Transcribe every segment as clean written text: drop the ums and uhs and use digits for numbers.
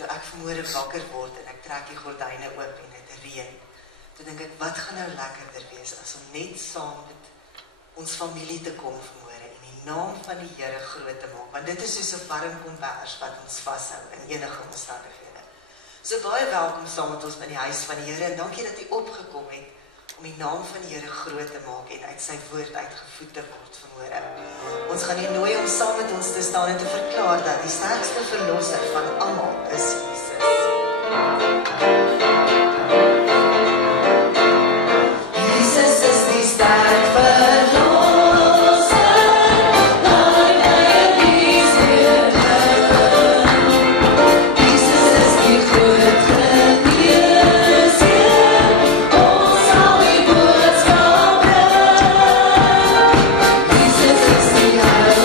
toe ek vanmôre wakker word en ek trek die gordyne oop en dit reën, toe dink ek, wat gaan nou lekkerder wees as om net saam met ons familie te kom vanmôre en die naam van die Here groot te maak, want dit is soos 'n warm kombers wat ons vashou in enige omstandighede. So baie welkom saam met ons by die huis van die Here en dankie dat u opgekom het om die naam van die Here groot te maak en uit sy woord uitgevoed te word vanmôre. Ons gaan u nooi om saam met ons te staan en te verklaar dat die sterkste verlosser van almal is Jesus. Jesus is die sterk verlosser. Hallelujah.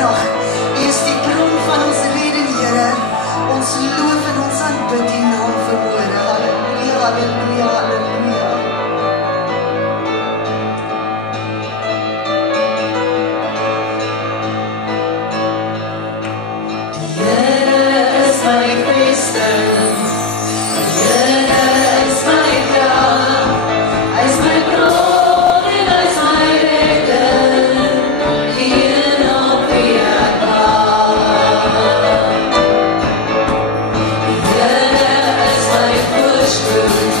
krag. U is die bron van ons redding, Here. Ons loof en ons aanbid die naam vanmôre. Halleluja, halleluja, halleluja. Die Here is my vesting. Die Here is my krag. Hy is my bron en hy is my redder. Hier op wie ek wag. Die Here is my voorspoed.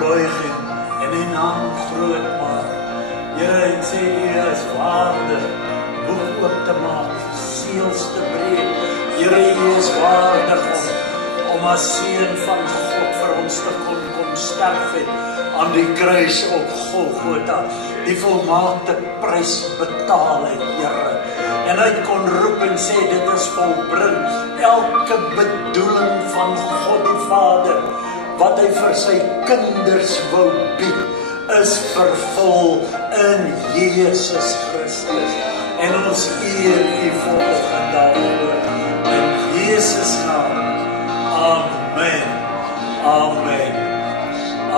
buig en die naam groot maak. Here, en sê U is waardig, boek oop te maak, seels te breek. Here, U is waardig om as seun van God vir ons te kom sterf het aan die kruis op Golgotha, die volmaakte prys betaal het, Here. En hy kon roep en sê, dit is volbring. Elke bedoeling van God die Vader, wat hy vir sy kinders wou bied, is vervul in Jesus Christus. En ons eer U volgende daarvoor. In Jesus naam. Amen. Amen.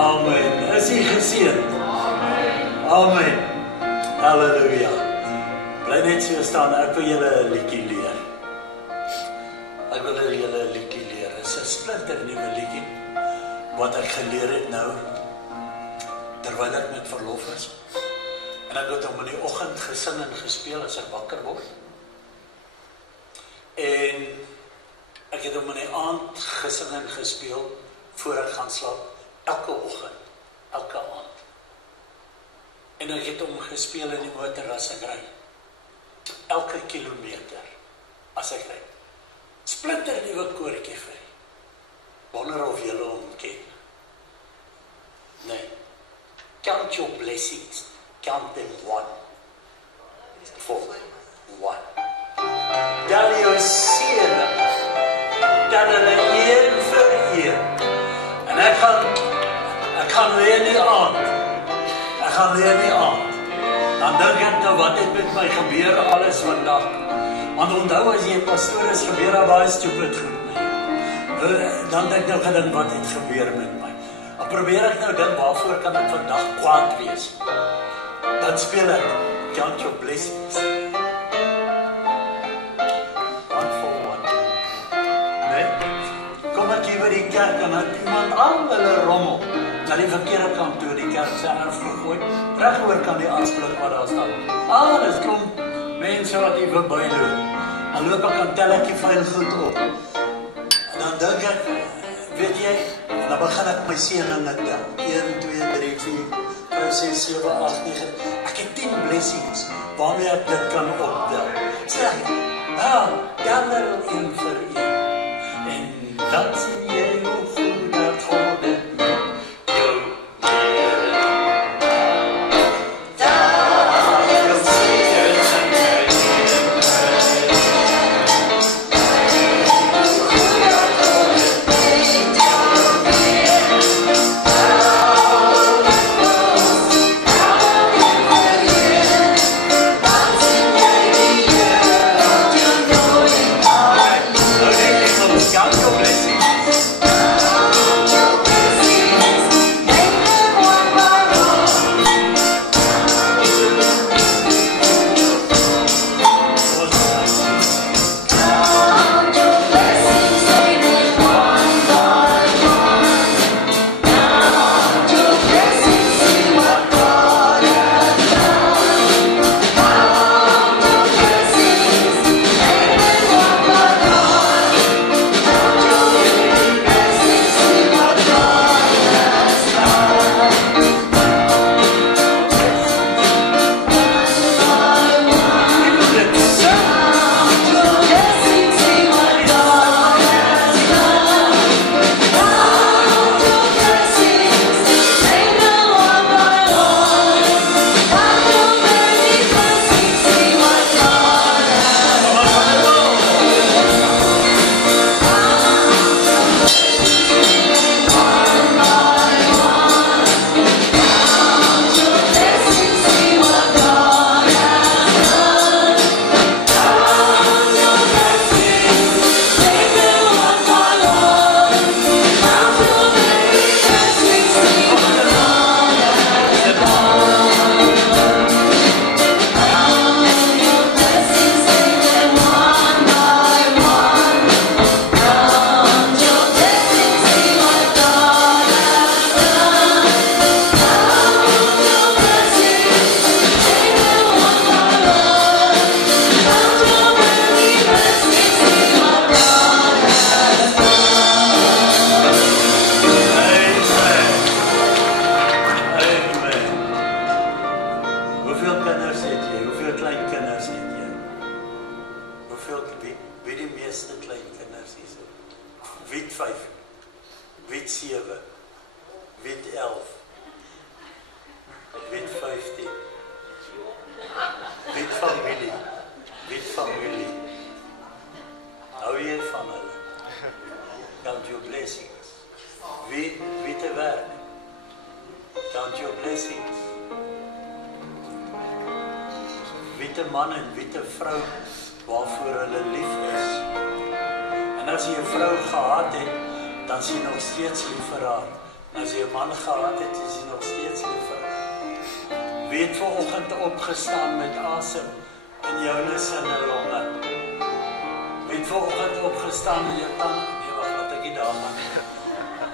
Amen. Is U geseën? Amen. Halleluja. Bly net so staan, ek wil julle 'n liedjie leer. Ek wil julle 'n liedjie leer. Dit is 'n splinternuwe liedjie wat ek geleer het nou terwyl ek met verlof is. En ek het hom in die oggend gesing en gespeel as ek wakker word. En ek het hom in die aand gesing en gespeel voor ek gaan slaap, elke oggend, elke aand. En ek het hom gespeel in die motor as ek ry. Elke kilometer as ek ry. Splinternuwe koortjie vir u. Wonder of julle hom ken. Nee. Count your blessings. Count them 1. 4. 1. Tel jou seëninge. Tel hulle een vir een. En ek gaan leer die aand. Ek gaan leer die aand. Dan dink ek nou, wat het met my gebeur alles vandag? Want onthou, as jy 'n pastoor is, gebeur daar baie stupid goed mee. Dan dink ek nou, wat het gebeur met my? Dan probeer ek nou dink, waarvoor kan ek vandag kwaad wees? Dan speel ek, count your blessings. 1 for 1. Nee? Kom ek hier by die kerk en het iemand al hulle rommel na die verkeerde kant toe, die kerk sy erf gegooi, regoor kan die aanspreek wat daar staan. Alles kom mense wat hier verby loop. Dan loop ek en tel ek die vuil goed op. En dan dink ek, weet jy, dan begin ek my seëninge tel. 1, 2, 3, 4, 5, 6, 7, 8, 9. Ek het 10 blessings waarmee ek dit kan optel. Sê ek, tel er een vir een. En dan sien jy hoe goed dat God het met jou leer. Count your blessings. Count your blessings. Witte man en witte vrou waarvoor hulle lief is. En as jy 'n vrou gehad het, dan is jy nog steeds lief vir haar. En as jy 'n man gehad het, is jy nog steeds lief vir haar. Wie het vanoggend opgestaan met asem in jou lus en jou longe? Wie het vanoggend opgestaan met jou tande? Nee, wag, laat ek nie daar gaan nie.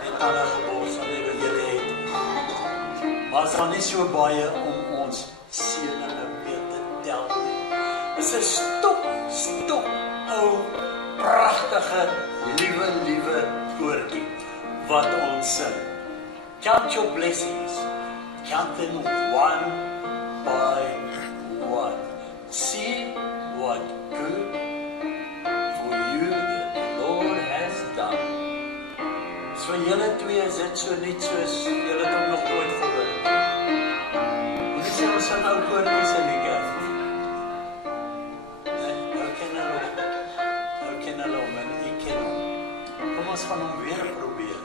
Die tande gebors van die wat julle het. Maar is dan nie so baie om ons seëninge mee te tel nie. Dis 'n stok, ou, pragtige, liewe koortjie wat ons sing. Count your blessings. Count them one by one. See what good for you the Lord has done. So julle twee is dit so niet soos julle het hom nog nooit gehoor. Moet ek sê ons sing ou koortjies in die kerk? Kom ons gaan hom weer probeer.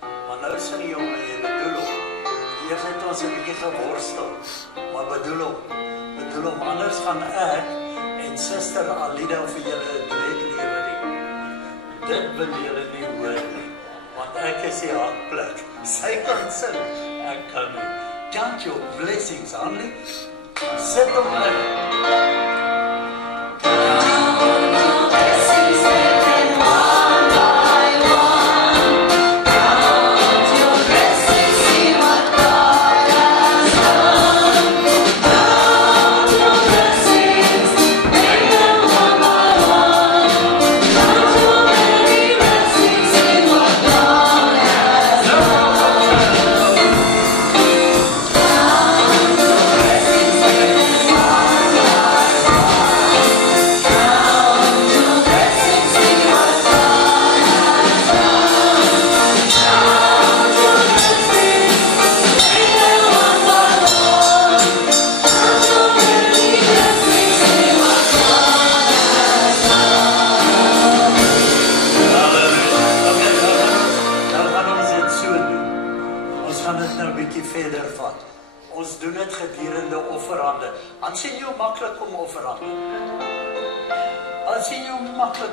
Maar nou sing jy hom en jy bedoel hom. Eers het ons 'n bietjie geworstel, maar bedoel hom. Anders gaan ek en Suster Alida vir julle 'n duet lewer. Dit wil julle nie hoor nie, want ek is die hartplek. Sy kan sing, ek kan nie. Count your blessings, Hanlie. Sit hom in.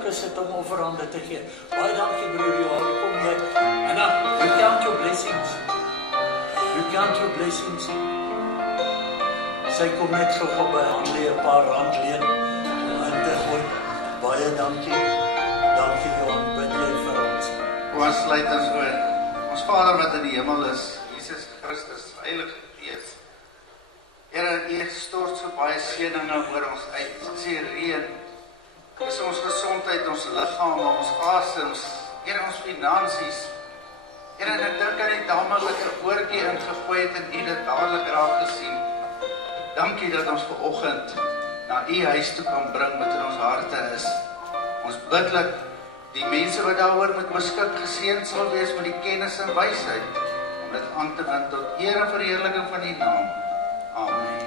Is dit om offerande te gee. Baie dankie broer Johan, kom jy. En dan, you count your blessings. You count your blessings. Sy kom net gou by Hanlie 'n paar rand leen en te gooi. Baie dankie. Dankie Johan, bid jy vir ons. Ons sluit ons oor. Ons Vader wat in die hemel is, Jesus Christus, Heilige Gees. Here, U stort so baie seëninge oor ons uit. Sê reën. Dis ons gesondheid, ons liggame, ons asems, Here ons finansies. Here, en ek dink aan die dame wat 'n oortjie ingegooi het en U dit dadelik raak gesien. Dankie dat ons vanoggend na U huis toe kan bring wat in ons harte is. Ons bidlik die mense wat daaroor moet beskik geseën sal wees met die kennis en wysheid om dit aan te wend tot eer en verheerliking van U naam. Amen.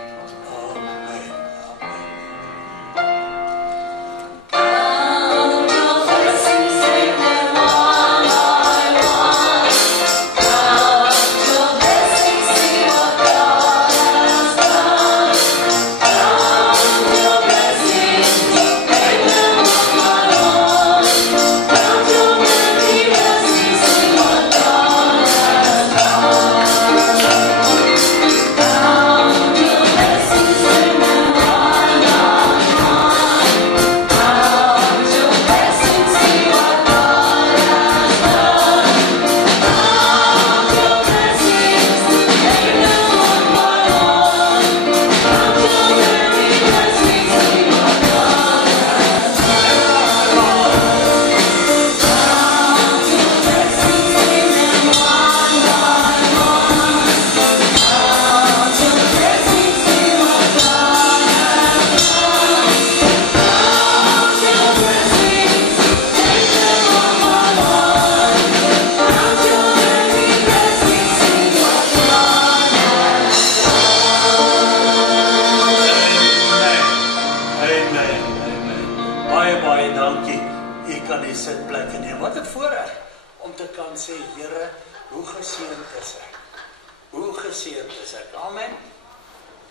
hoe geseënd is ek. Amen.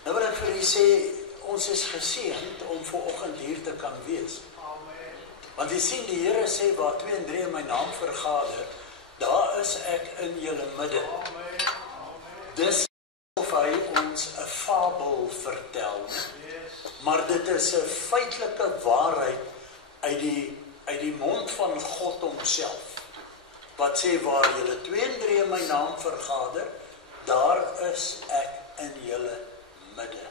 Nou wil ek vir u sê, ons is geseënd om vanoggend hier te kan wees. Amen. Want jy sien, die Here sê, waar 2 en 3 in my naam vergader, daar is ek in julle midde. Amen. Dis of hy ons 'n fabel vertel, maar dit is 'n feitelike waarheid uit die mond van God homself. Wat sê, waar julle 2 en 3 in my naam vergader, daar is ek in julle midde.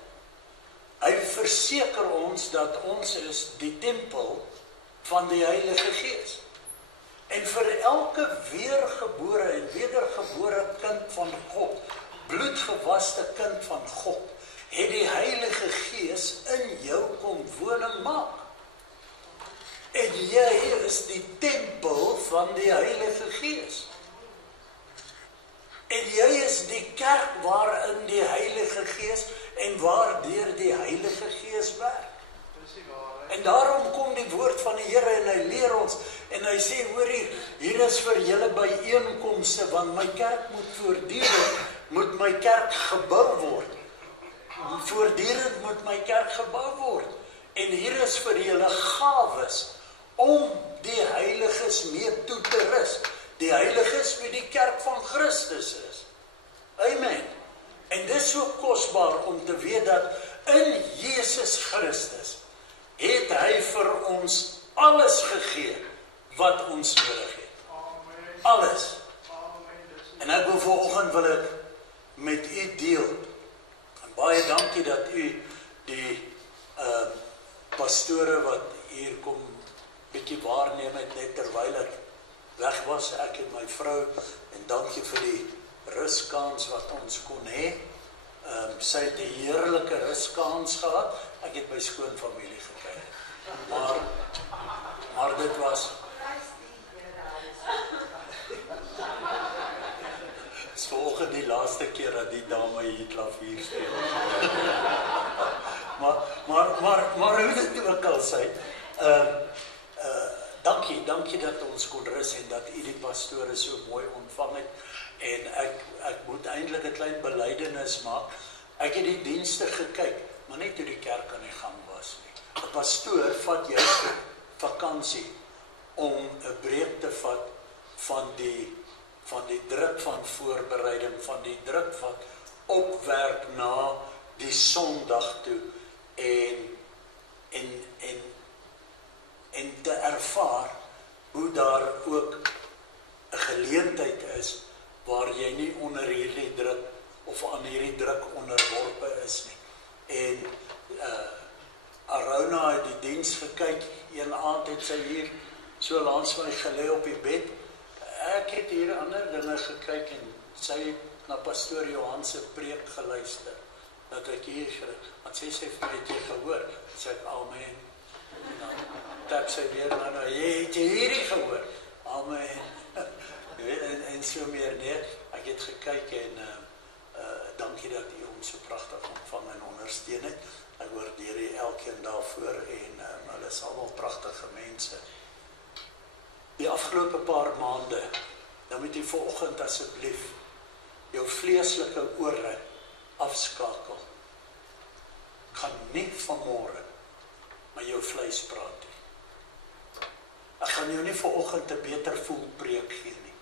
Hy verseker ons dat ons is die tempel van die Heilige Gees. En vir elke weergebore en wedergebore kind van God, bloedgewaste kind van God, het die Heilige Gees in jou kom woning maak. En jy is die tempel van die Heilige Gees. En jy is die kerk waarin die Heilige Gees en waardeur die Heilige Gees werk. En daarom kom die woord van die Here en hy leer ons en hy sê, hoor hier is vir julle byeenkomste, want my kerk moet my kerk gebou word. Voortdurend moet my kerk gebou word. En hier is vir julle gawes om die heiliges mee toe te rus. Die heiliges wie die kerk van Christus is. Amen. En dit is so kosbaar om te weet dat in Jesus Christus het hy vir ons alles gegee wat ons nodig het. Alles. En ek wil vanoggend met u deel. En baie dankie dat u die pastore wat hier kom bietjie waarneem het net terwyl ek weg was, ek en my vrou, en dankie vir die ruskans wat ons kon hê. Sy het 'n heerlike ruskans gehad. Ek het by skoonfamilie gekry. Maar dit was is vanoggend die laaste keer dat die dame hier klavier speel. maar hoe dit ook al sê, dankie dat ons kon rus en dat u die pastore so mooi ontvang het. En ek moet eintlik 'n klein belydenis maak. Ek het die dienste gekyk, maar net toe die kerk aan die gang was nie. 'n Pastoor vat juist vakansie om 'n breek te vat van die druk van voorbereiding, van die druk wat opwerk na die Sondag toe en te ervaar hoe daar ook 'n geleentheid is waar jy nie onder hierdie druk of aan hierdie druk onderworpe is nie. En Arona het die diens gekyk, een aand het sy hier so langs my gelê op die bed. Ek het hier ander dinge gekyk en sy het na pastoor Johan se preek geluister. Dat ek hier want sy sê vir my, het jy gehoor? Sê ek, amen. En dan tap sy weer na, het jy hierdie gehoor? Amen. En so meer, nee, ek het gekyk en dankie dat u ons so pragtig ontvang en ondersteun het. Ek waardeer u elkeen daarvoor en hulle is almal pragtige mense. Die afgelope paar maande, dan moet u vanoggend asseblief jou vleeslike ore afskakel. Gaan nie vanmôre met jou vleis praat nie. Ek gaan jou nie vanoggend 'n beter voel preek gee nie.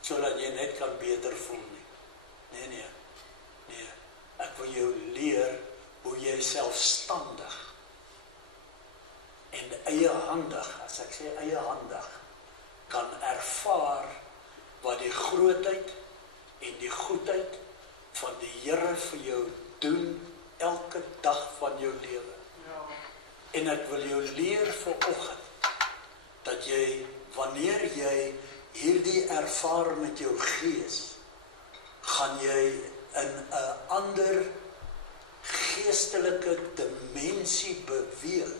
Sodat jy net kan beter voel nie. Nee. Ek wil jou leer hoe jy selfstandig en eiehandig, as ek sê eiehandig, kan ervaar wat die grootheid en die goedheid van die Here vir jou doen elke dag van jou lewe. En ek wil jou leer vanoggend dat jy, wanneer jy hierdie ervaar met jou gees, gaan jy in 'n ander geestelike dimensie beweeg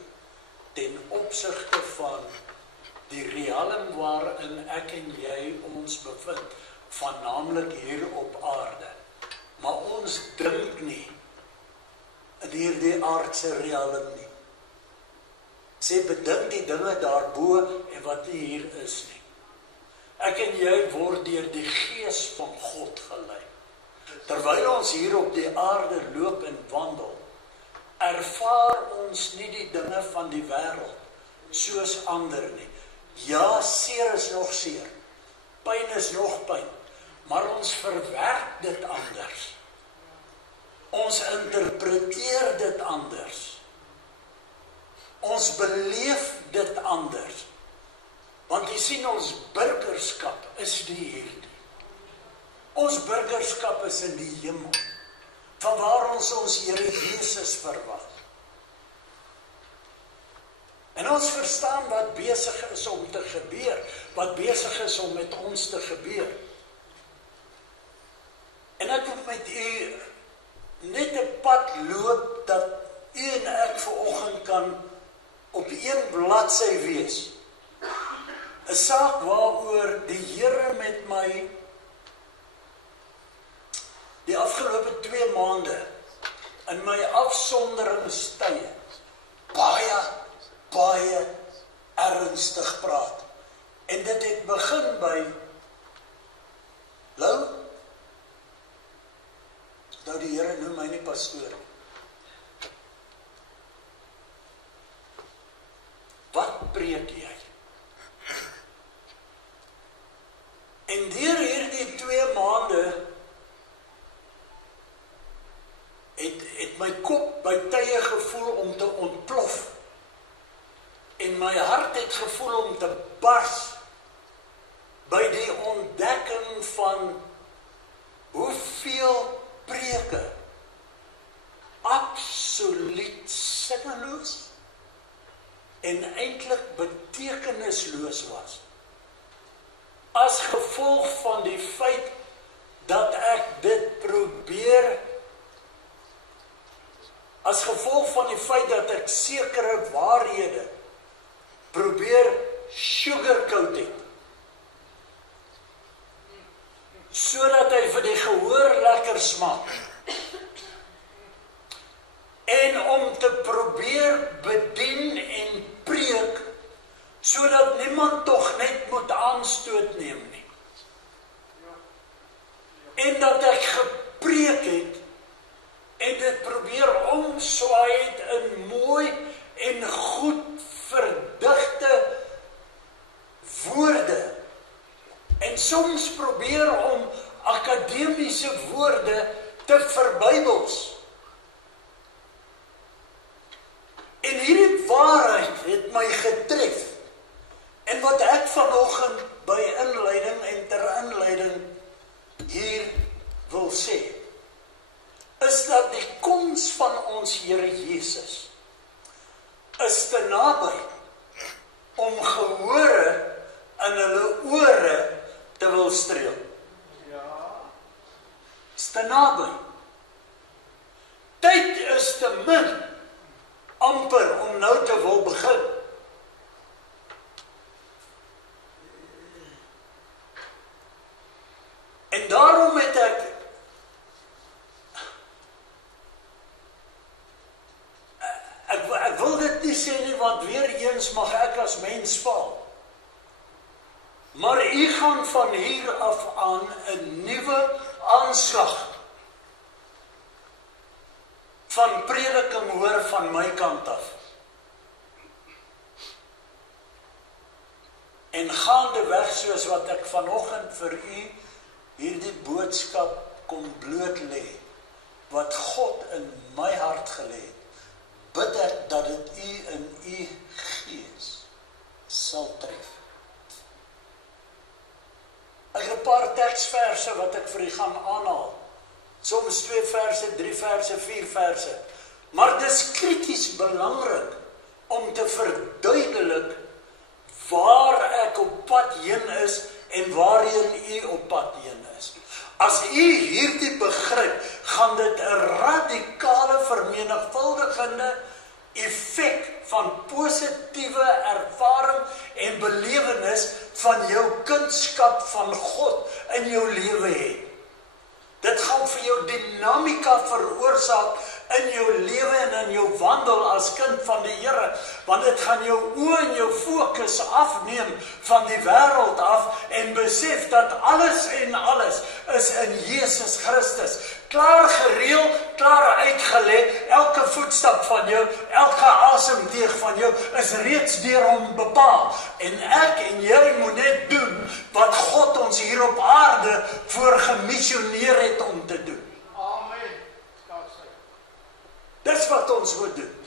ten opsigte van die realm waarin ek en jy ons bevind, van naamlik hier op aarde. Maar ons dink nie in hierdie aardse realm nie. Sê bedink die dinge daarbo en wat nie hier is nie. Ek en jy word deur die Gees van God gelei. Terwyl ons hier op die aarde loop en wandel, ervaar ons nie die dinge van die wêreld soos ander nie. Ja, seer is nog seer, pyn is nog pyn, maar ons verwerk dit anders. Ons interpreteer dit anders. Ons beleef dit anders. Want jy sien, ons burgerskap is nie hierdie. Ons burgerskap is in die hemel, vanwaar ons Here Jesus verwag. En ons verstaan wat besig is om te gebeur, wat besig is om met ons te gebeur. En ek wil met u net 'n pad loop, dat u en ek vanoggend kan op een bladsy wees. 'n Saak waaroor die Here met my die afgelope 2 maande in my afsonderingstye baie ernstig praat. En dit het begin by Lou, nou die Here noem my nie pastoor. Wat preek jy? En deur hierdie 2 maande het my kop by tye gevoel om te ontplof. En my hart het gevoel om te bars by die ontdekking van hoeveel preke absoluut sinneloos en eintlik betekenisloos was. As gevolg van die feit dat ek dit probeer, as gevolg van die feit dat ek sekere waarhede probeer sugarcoat het, sodat hy vir die gehoor lekker smaak, en om te probeer bedien en preek, sodat niemand tog net moet aanstoot neem nie. En dat ek gepreek het, en dit probeer omswaai het in mooi en goed verdigte woorde, en soms probeer om akademiese woorde te verbybels. En hierdie waarheid het my getref. En wat ek vanoggend by inleiding en ter inleiding hier wil sê, is dat die koms van ons Here Jesus is te naby om gehore in hulle ore te wil streel. Is te naby. Tyd is te min, amper om nou te wil begin. En daarom het ek wil dit nie sê nie, want weer eens mag ek as mens val. Maar u gaan van hier af aan 'n nuwe aanslag van prediking hoor van my kant af. En gaandeweg, soos wat ek vanoggend vir u hierdie boodskap kom bloot lê, wat God in my hart gelê het, bid ek dat dit u in u gees sal tref. Ek het 'n paar teksverse wat ek vir u gaan aanhaal. Soms 2 verse, 3 verse, 4 verse. Maar dit is krities belangrik om te verduidelik waar ek op pad heen is en waarheen u op pad heen is. As u hierdie begrip, gaan dit 'n radikale vermenigvuldigende effek van positiewe ervaring en belewenis van jou kunskap van God in jou lewe hê. Dit gaan vir jou dinamika veroorsaak in jou lewe en in jou wandel as kind van die Here, want dit gaan jou oë en jou fokus afneem van die wêreld af en besef dat alles en alles is in Jesus Christus. Klaar gereël, klaar uitgelê, elke voetstap van jou, elke asemteug van jou is reeds deur hom bepaal. En ek en jy moet net doen wat God ons hier op aarde voor gemissioneer het om te doen. Dis wat ons moet doen.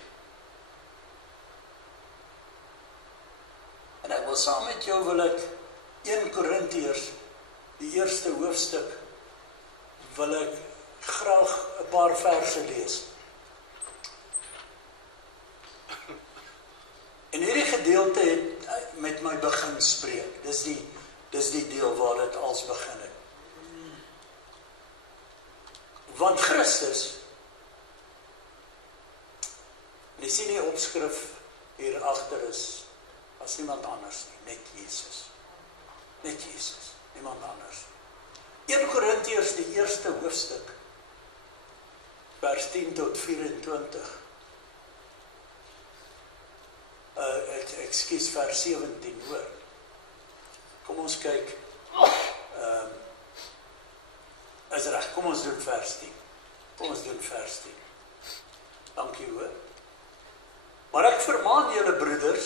En ek wil saam met jou wil ek 1 Korintiërs, die eerste hoofstuk, wil ek graag 'n paar verse lees. En hierdie gedeelte het met my begin spreek. Dis die deel waar dit als begin het. Want Christus, jy sien die opskrif hier agter is, as niemand anders nie, net Jesus. Net Jesus, niemand anders. 1 Korintiërs, die eerste hoofstuk, vers 10 tot 24. Ekskuus, vers 17, hoor. Kom ons kyk. Is reg, kom ons doen vers 10. Kom ons doen vers 10. Dankie hoor. Maar ek vermaan julle broeders,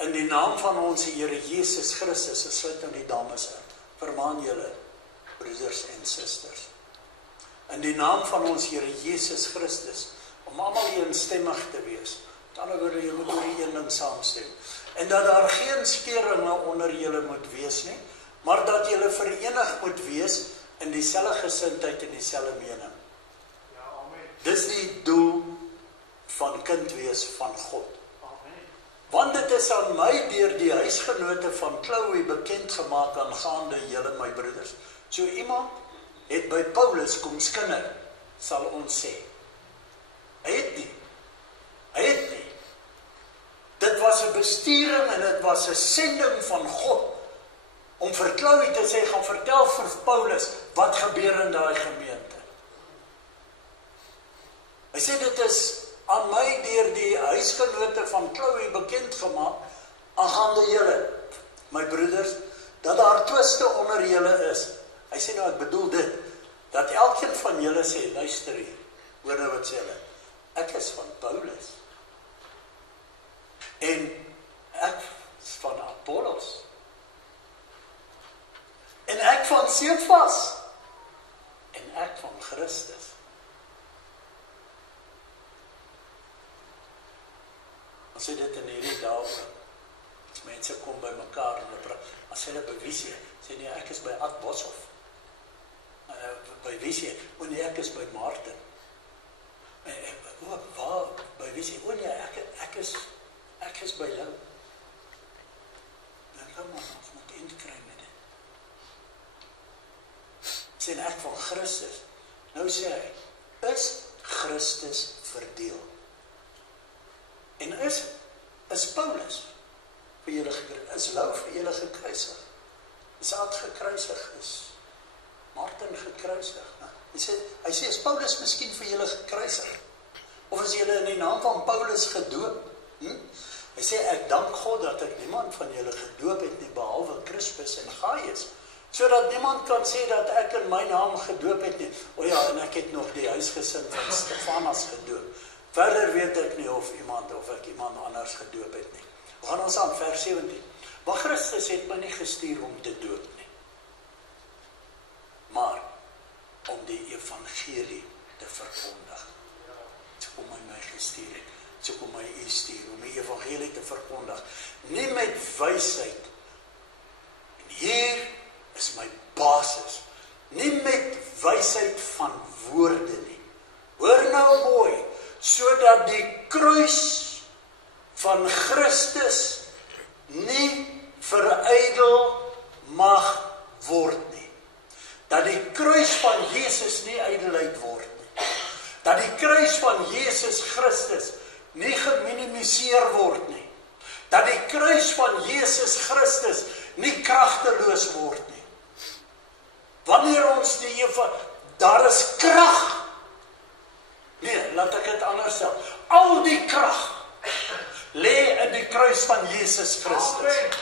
in die naam van ons Here Jesus Christus, ek sluit nou die dames uit, vermaan julle, broeders en susters, in die naam van ons Here Jesus Christus, om almal eenstemmig te wees, met ander woorde, julle moet oor die een ding saamstem, en dat daar geen skeringe onder julle moet wees nie, maar dat julle verenig moet wees in dieselfde gesindheid en dieselfde mening. Ja, amen. Dis die doel van kind wees van God. Amen. Want dit is aan my deur die huisgenote van Chloe bekend gemaak aangaande julle my broeders. So iemand het by Paulus kom skinder, sal ons sê. Hy het nie. Dit was 'n bestuuring en dit was 'n sending van God om vir Chloe te sê, gaan vertel vir Paulus wat gebeur in daai gemeente. Hy sê dit is aan my deur die huisgenote van Chloe bekend gemaak aangaande julle, my broeders, dat daar twiste onder julle is. Hy sê nou, ek bedoel dit, dat elkeen van julle sê, luister hier, hoor nou wat sê hulle, ek is van Paulus, en ek is van Apollos, en ek van Cephas, en ek van Christus. As jy dit in hierdie dae, as mense kom by mekaar en hulle praat, as hulle by wie sê nie, ek is by Ad Boshoff, by wie sê, o nee, ek is by Martin, waar, by wie sê, o nee, ek is by jou. Dan kan ons moet indkry met dit. Sê ek van Christus, nou sê hy, is Christus verdeel? En is Paulus vir julle gekruisig? Is Lou vir julle gekruisig? Is Ad gekruisig? Is Martin gekruisig? Hy sê, is Paulus miskien vir julle gekruisig? Of is julle in die naam van Paulus gedoop? Hy sê, ek dank God dat ek niemand van julle gedoop het nie, behalwe Crispus en Gaius, sodat niemand kan sê dat ek in my naam gedoop het nie. O ja, en ek het nog die huisgesin van Stefanas gedoop. Verder weet ek nie of ek iemand anders gedoop het nie. We gaan ons aan vers 17. Maar Christus het my nie gestuur om te doop nie, maar om die evangelie te verkondig. So kom hy my gestuur het, so kom hy u stuur, om die evangelie te verkondig. Nie met wysheid. En hier is my basis. Nie met wysheid van woorde nie. Hoor nou mooi, sodat die kruis van Christus nie verydel mag word nie. Dat die kruis van Jesus nie ydelheid word nie. Dat die kruis van Jesus Christus nie geminimiseer word nie. Dat die kruis van Jesus Christus nie kragteloos word nie. Wanneer ons daar is krag Nee, laat ek dit anders stel. Al die krag lê in die kruis van Jesus Christus.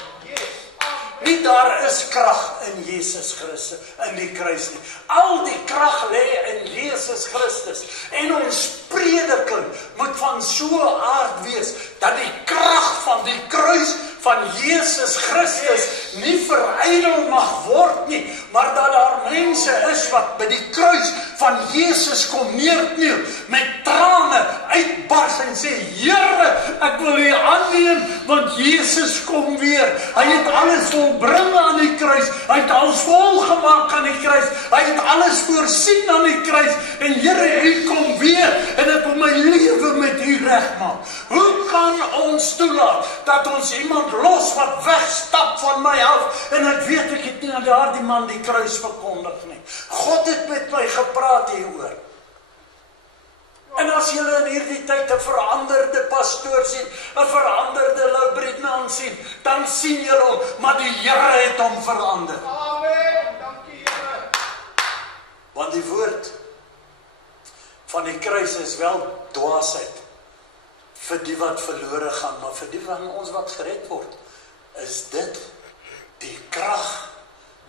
Nie daar is krag in Jesus Christus, in die kruis nie. Al die krag lê in Jesus Christus. En ons prediking moet van so aard wees, dat die krag van die kruis van Jesus Christus nie verydel mag word nie, maar dat daar mense is wat by die kruis van Jesus kom neerkniel, met trane uitbars en sê, Here, ek wil U aanneem, want Jesus kom weer. Hy het alles volbring aan die kruis, hy het alles volgemaak aan die kruis, hy het alles voorsien aan die kruis, en Here, U kom weer, en ek wil my lewe met U regmaak. Hoe kan ons toelaat, dat ons iemand los wat wegstap van my af, en ek weet ek het nie aan daardie man die kruis verkondig nie. God het met my gepraat hieroor. En as julle in hierdie tyd 'n veranderde pastoor sien, 'n veranderde Lou Britman sien, dan sien julle hom, maar die Here het hom verander. Amen, dankie Here. Want die woord van die kruis is wel dwaasheid vir die wat verlore gaan, maar vir die van ons wat gered word, is dit die krag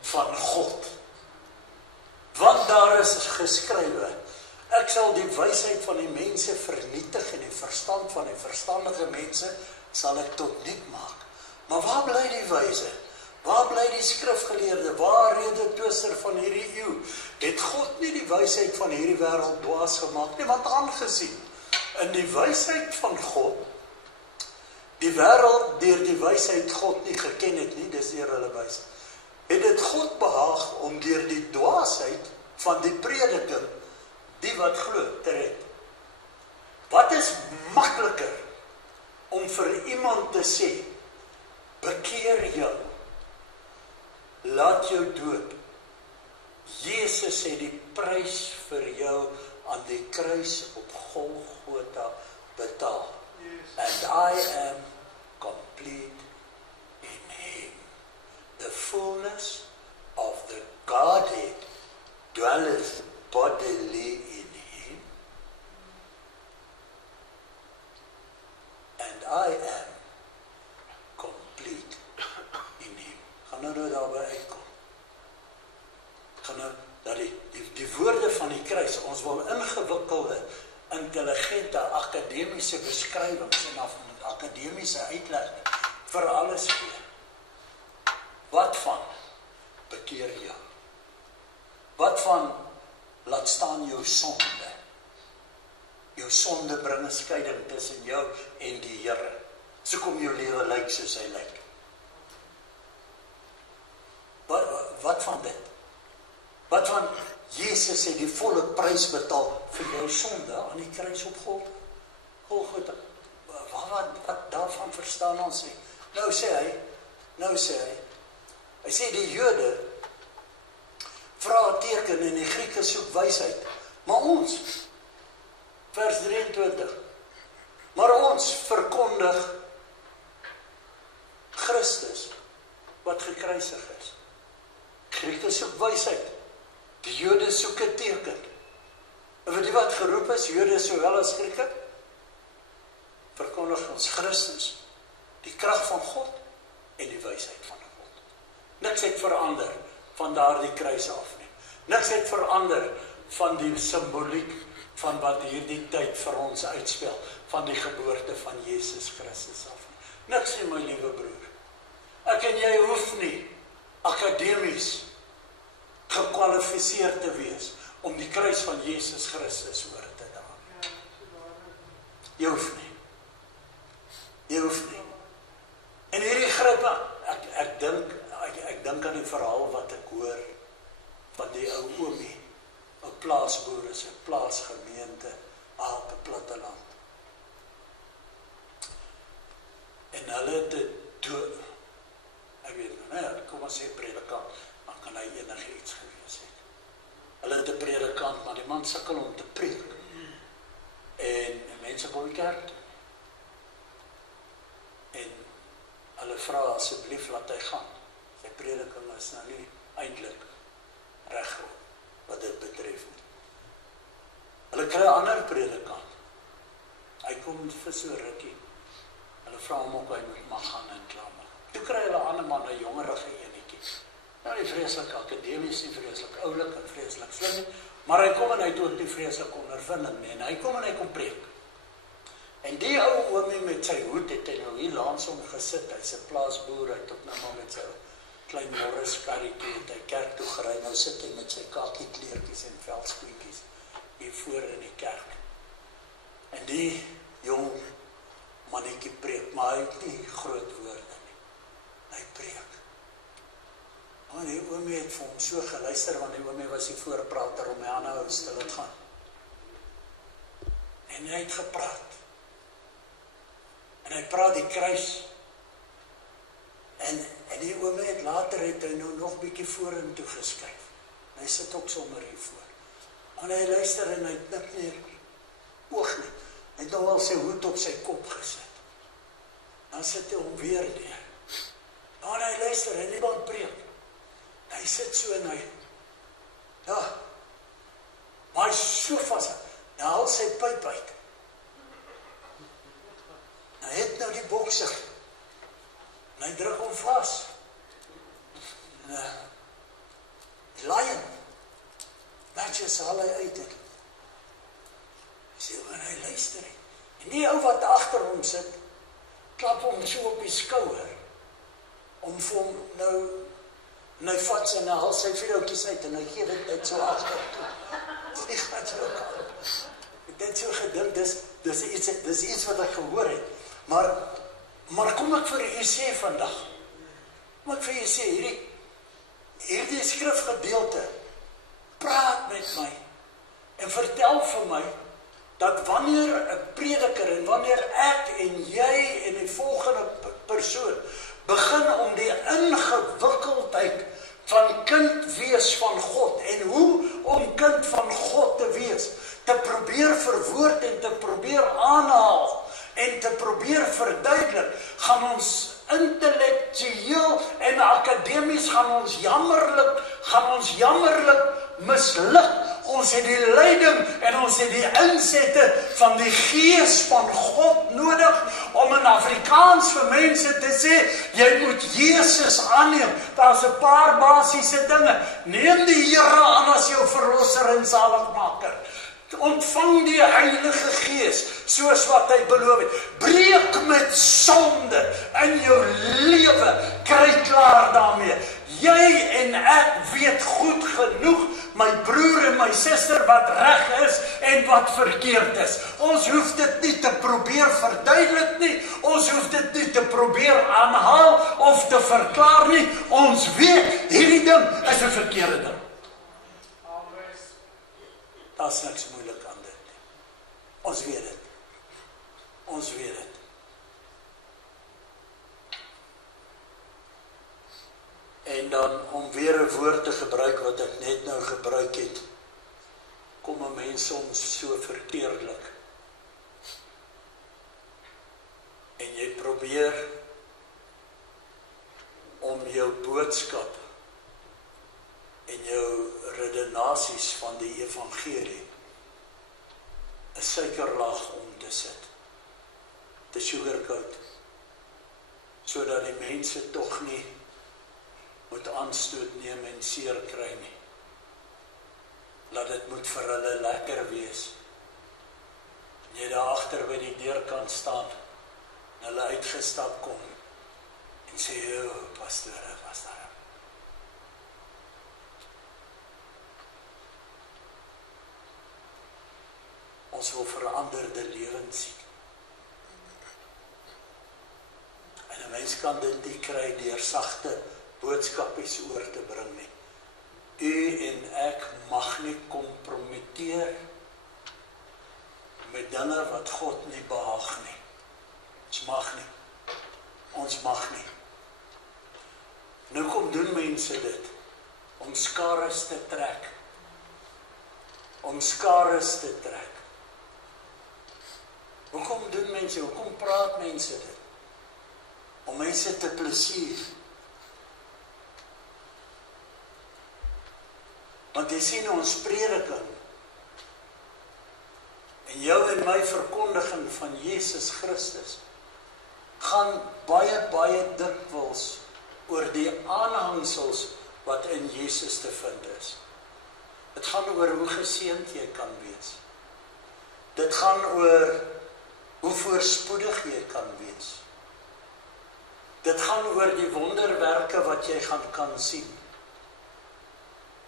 van God. Want daar is geskrywe, ek sal die wysheid van die mense vernietig en die verstand van die verstandige mense sal ek tot niet maak. Maar waar bly die wyse? Waar bly die skrifgeleerde? Waar redetwister van hierdie eeu? Het God nie die wysheid van hierdie wêreld dwaas gemaak nie, want aangesien in die wysheid van God, die wêreld deur die wysheid God nie geken het nie, dis deur hulle wysheid, het dit God behaag om deur die dwaasheid van die prediking die wat glo te red. Wat is makliker om vir iemand te sê, bekeer jou, laat jou doop. Jesus het die prys vir jou aan die kruis op Golgotha betaal. And I am complete in Him. The fullness of the Godhead dwelleth bodily in Him. And I am complete in Him. Gaan nou daarby uitkom. Gaan nou dat die woorde van die kruis, ons wil ingewikkelde, intelligente, akademiese beskrywings en akademiese uitleg vir alles gee. Wat van bekeer jou? Wat van laat staan jou sonde? Jou sonde bring 'n skeiding tussen jou en die Here. So kom jou lewe lyk soos hy lyk. Wat van dit? Wat van Jesus het die volle prys betaal vir jou sonde aan die kruis op Golgotha? Wat daarvan verstaan ons nie? Nou sê hy sê die Jode vra 'n teken en die Grieke soek wysheid. Maar ons, vers 23, maar ons verkondig Christus wat gekruisig is. Grieke soek wysheid. Die Jode soek 'n teken. En weet jy wat geroep is, Jode sowel as Grieke? Verkondig ons Christus, die krag van God en die wysheid van God. Niks het verander van daardie kruis af nie. Niks het verander van die simboliek van wat hierdie tyd vir ons uitspel, van die geboorte van Jesus Christus af nie. Niks nie, my liewe broer. Ek en jy hoef nie akademies gekwalifiseerd te wees om die kruis van Jesus Christus oor te dra. Jy hoef nie. Jy hoef nie. En hierdie grippe, ek dink aan die verhaal wat ek hoor van die ou oomie, 'n plaasboer is 'n plaasgemeente op 'n platteland. En hulle het toe, ek weet nie, kom ons sê predikant, dan kan hy enigiets gewees het. Hulle het 'n predikant, maar die man sukkel om te preek. En mense kom in kerk toe. En hulle vra asseblief laat hy gaan. Sy prediking is nou nie eintlik reg wat dit betref nie. Hulle kry 'n ander predikant. Hy kom vir so rukkie. Hulle vra hom ook, hy moet mag gaan en klaar maak. Toe kry hulle 'n ander man, 'n jongerige enetjie. Nou die vreeslik akademies, nie vreeslik oulik en vreeslik slim nie, maar hy kom en hy het ook die vreeslik ondervinding nie, en hy kom en hy kom preek. En die ou oomie met sy hoed het hy nou hier langs hom gesit, hy's 'n plaasboer, hy het ook nou maar met sy klein Morris karretjie, het hy kerk toe gery, nou sit hy met sy kakkie kleertjies en veldskoentjies hier voor in die kerk. En die jong mannetjie preek, maar hy het nie groot woorde nie. Hy preek. Maar die oomie het vir hom so geluister, want die oomie was die voorprater om my aanhou stil het gaan. En hy het gepraat. En hy praat die kruis. En die oomie het later het hy nou nog bietjie vorentoe geskuif. Hy sit ook sommer hier voor. En hy luister en hy knik nie oog nie. Hy het nou al sy hoed op sy kop gesit. Dan sit hy hom weer neer. En hy luister en niemand preek. Hy sit so en hy, ja, maar hy is so vast, hy haal sy pyp uit. Hy het nou die bokser, en hy druk hom vast. Die lion, matches haal hy uit. Hy sê, en hy luister. En die ou wat agter hom sit, klap hom so op die skouer, om vir hom nou, en hy vat sy en hy haal sy vrouwtjies uit en hy gee dit uit so agter toe. Die gaat so kan. Ek het so gedink, dis iets wat ek gehoor het. Maar kom ek vir u sê vandag, kom ek vir u sê, hierdie skrifgedeelte, praat met my, en vertel vir my, dat wanneer 'n prediker, en wanneer ek en jy en die volgende persoon, begin om die ingewikkeldheid van kind wees van God, en hoe om kind van God te wees, te probeer verwoord en te probeer aanhaal, en te probeer verduidelik, gaan ons intellektueel en akademies gaan ons jammerlik misluk. Ons het die leiding en ons het die insette van die gees van God nodig om in Afrikaans vir mense te sê, jy moet Jesus aanneem. Daar's 'n paar basiese dinge. Neem die Here aan as jou verlosser en zaligmaker. Ontvang die Heilige Gees, soos wat hy beloof het. Breek met sonde in jou lewe, kry klaar daarmee. Jy en ek weet goed genoeg, my broer en my suster, wat reg is en wat verkeerd is. Ons hoef dit nie te probeer verduidelik nie, ons hoef dit nie te probeer aanhaal of te verklaar nie. Ons weet, hierdie ding is 'n verkeerde ding. Daar's niks moeilik aan dit nie. Ons weet dit. Ons weet dit. En dan om weer 'n woord te gebruik wat ek net nou gebruik het, kom 'n mens soms so verkeerdelik. En jy probeer om jou boodskap en jou redenasies van die evangelie 'n suikerlaag om te sit, te sugarcoat, sodat die mense tog nie moet aanstoot neem en seer kry nie. Laat dit moet vir hulle lekker wees. En jy daar agter by die deurkant staan, en hulle uitgestap kom, en sê, pastoor, was daar. Ons wil veranderde lewens sien. En 'n mens kan dit nie kry deur sagte boodskapies oor te bring nie. U en ek mag nie kompromiteer met dinge wat God nie behaag nie. Ons mag nie. Ons mag nie. Nou kom doen mense dit, om skares te trek. Om skares te trek. Hoekom doen mense, hoekom praat mense dit? Om mense te plesier. Want jy sien ons prediking jou en my verkondiging van Jesus Christus gaan baie dikwels oor die aanhangsels wat in Jesus te vind is. Dit gaan oor hoe geseënd jy kan wees. Dit gaan oor hoe voorspoedig jy kan wees. Dit gaan oor die wonderwerke wat jy kan sien.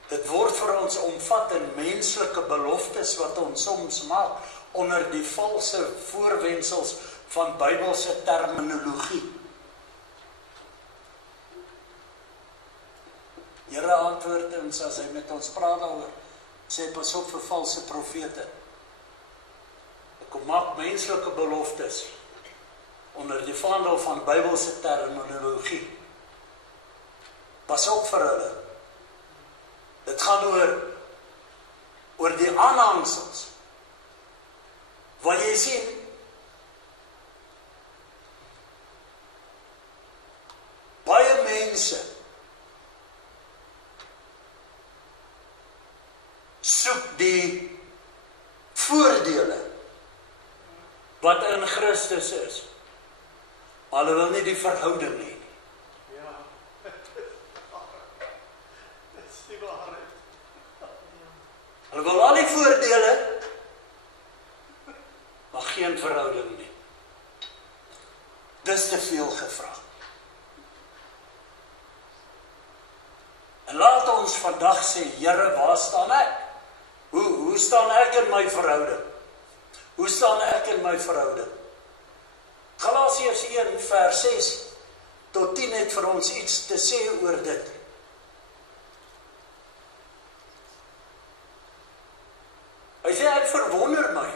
Dit word vir ons omvat in menslike beloftes wat ons soms maak onder die valse voorwendsels van Bybelse terminologie. Here antwoord ons as hy met ons praat daaroor, sê pas op vir valse profete. Kom maak menslike beloftes onder die vaandel van Bybelse terminologie. Pas op vir hulle. Dit gaan oor die aanhangsels. Wat jy sien, baie mense soek die voordele wat in Christus is, maar hulle wil nie die verhouding hê. Hulle wil al die voordele, maar geen verhouding nie. Dis te veel gevra. En laat ons vandag sê, Here, waar staan ek? Hoe staan ek in my verhouding? Hoe staan ek in my verhouding? Galasiërs 1 vers 6 tot 10 het vir ons iets te sê oor dit. Hy sê, ek verwonder my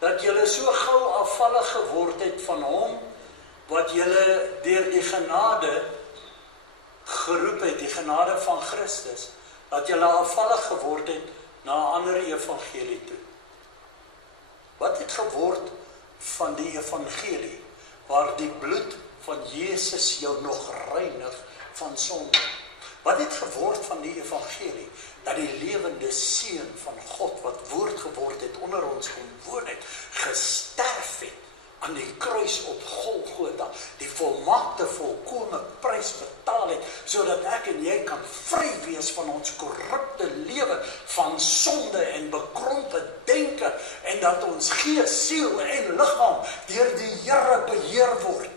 dat julle so gou afvallig geword het van hom wat julle deur die genade geroep het, die genade van Christus, dat julle afvallig geword het na 'n ander evangelie toe. Wat het geword van die evangelie waar die bloed van Jesus jou nog reinig van sonde? Wat het geword van die evangelie? Dat die lewende seun van God wat woord geword het onder ons kom woon het, gesterf het aan die kruis op Golgotha, die volmaakte volkome prys betaal het, sodat ek en jy kan vry wees van ons korrupte lewe, van sonde en bekrompe denke, en dat ons gees, siel en liggaam deur die Here beheer word.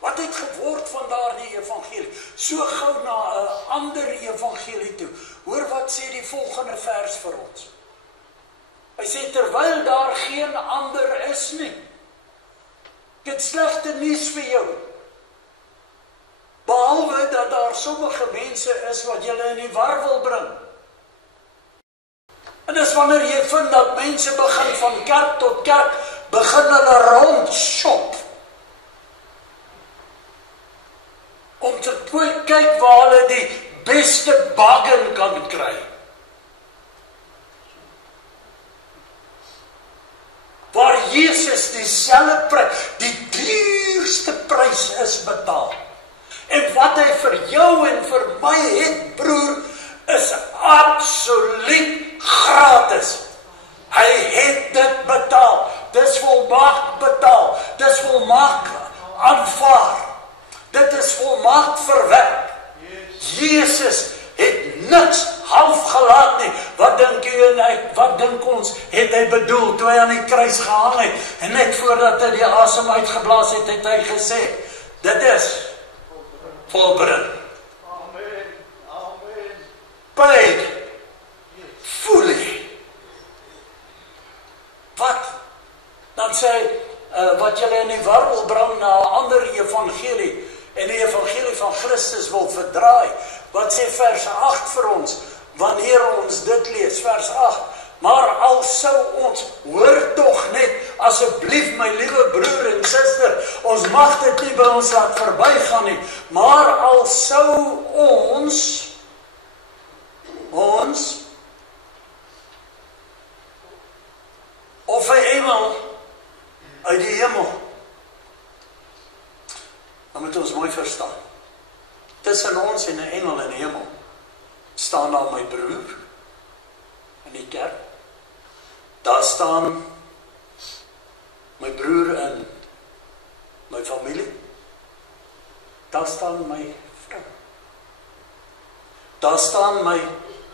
Wat het geword van daardie evangelie? So gou na 'n ander evangelie toe. Hoor wat sê die volgende vers vir ons. Hy sê, terwyl daar geen ander is nie. Ek het slegte nuus vir jou. Behalwe dat daar sommige mense is wat julle in die war wil bring. En dis wanneer jy vind dat mense begin van kerk tot kerk, begin hulle rondshop. Om te kyk waar hulle die beste bargain kan kry. Waar Jesus dieselfde prys, die duurste prys is betaal. En wat hy vir jou en vir my het, broer, is absoluut gratis. Hy het dit betaal. Dis volmaak betaal. Dis volmaak aanvaar. Dit is volmaak verwerk. Jesus het niks half gelaat nie. Wat dink u en ek, wat dink ons, het hy bedoel toe hy aan die kruis gehang het, en net voordat hy die asem uitgeblaas het, het hy gesê, dit is volbring. Amen. Amen. Paid. Fully. Wat? Dan sê hy, wat julle in die war wil bring na 'n ander evangelie, en die evangelie van Christus wil verdraai. Wat sê vers 8 vir ons, wanneer ons dit lees, vers 8, maar al sou ons, hoor tog net, asseblief my liewe broer en suster, ons mag dit nie by ons laat verbygaan nie, maar al sou ons, of 'n engel uit die hemel, dan moet ons mooi verstaan. Tussen ons en 'n engel in die hemel staan daar my broer in die kerk. Daar staan my broer en my familie. Daar staan my vrou. Daar staan my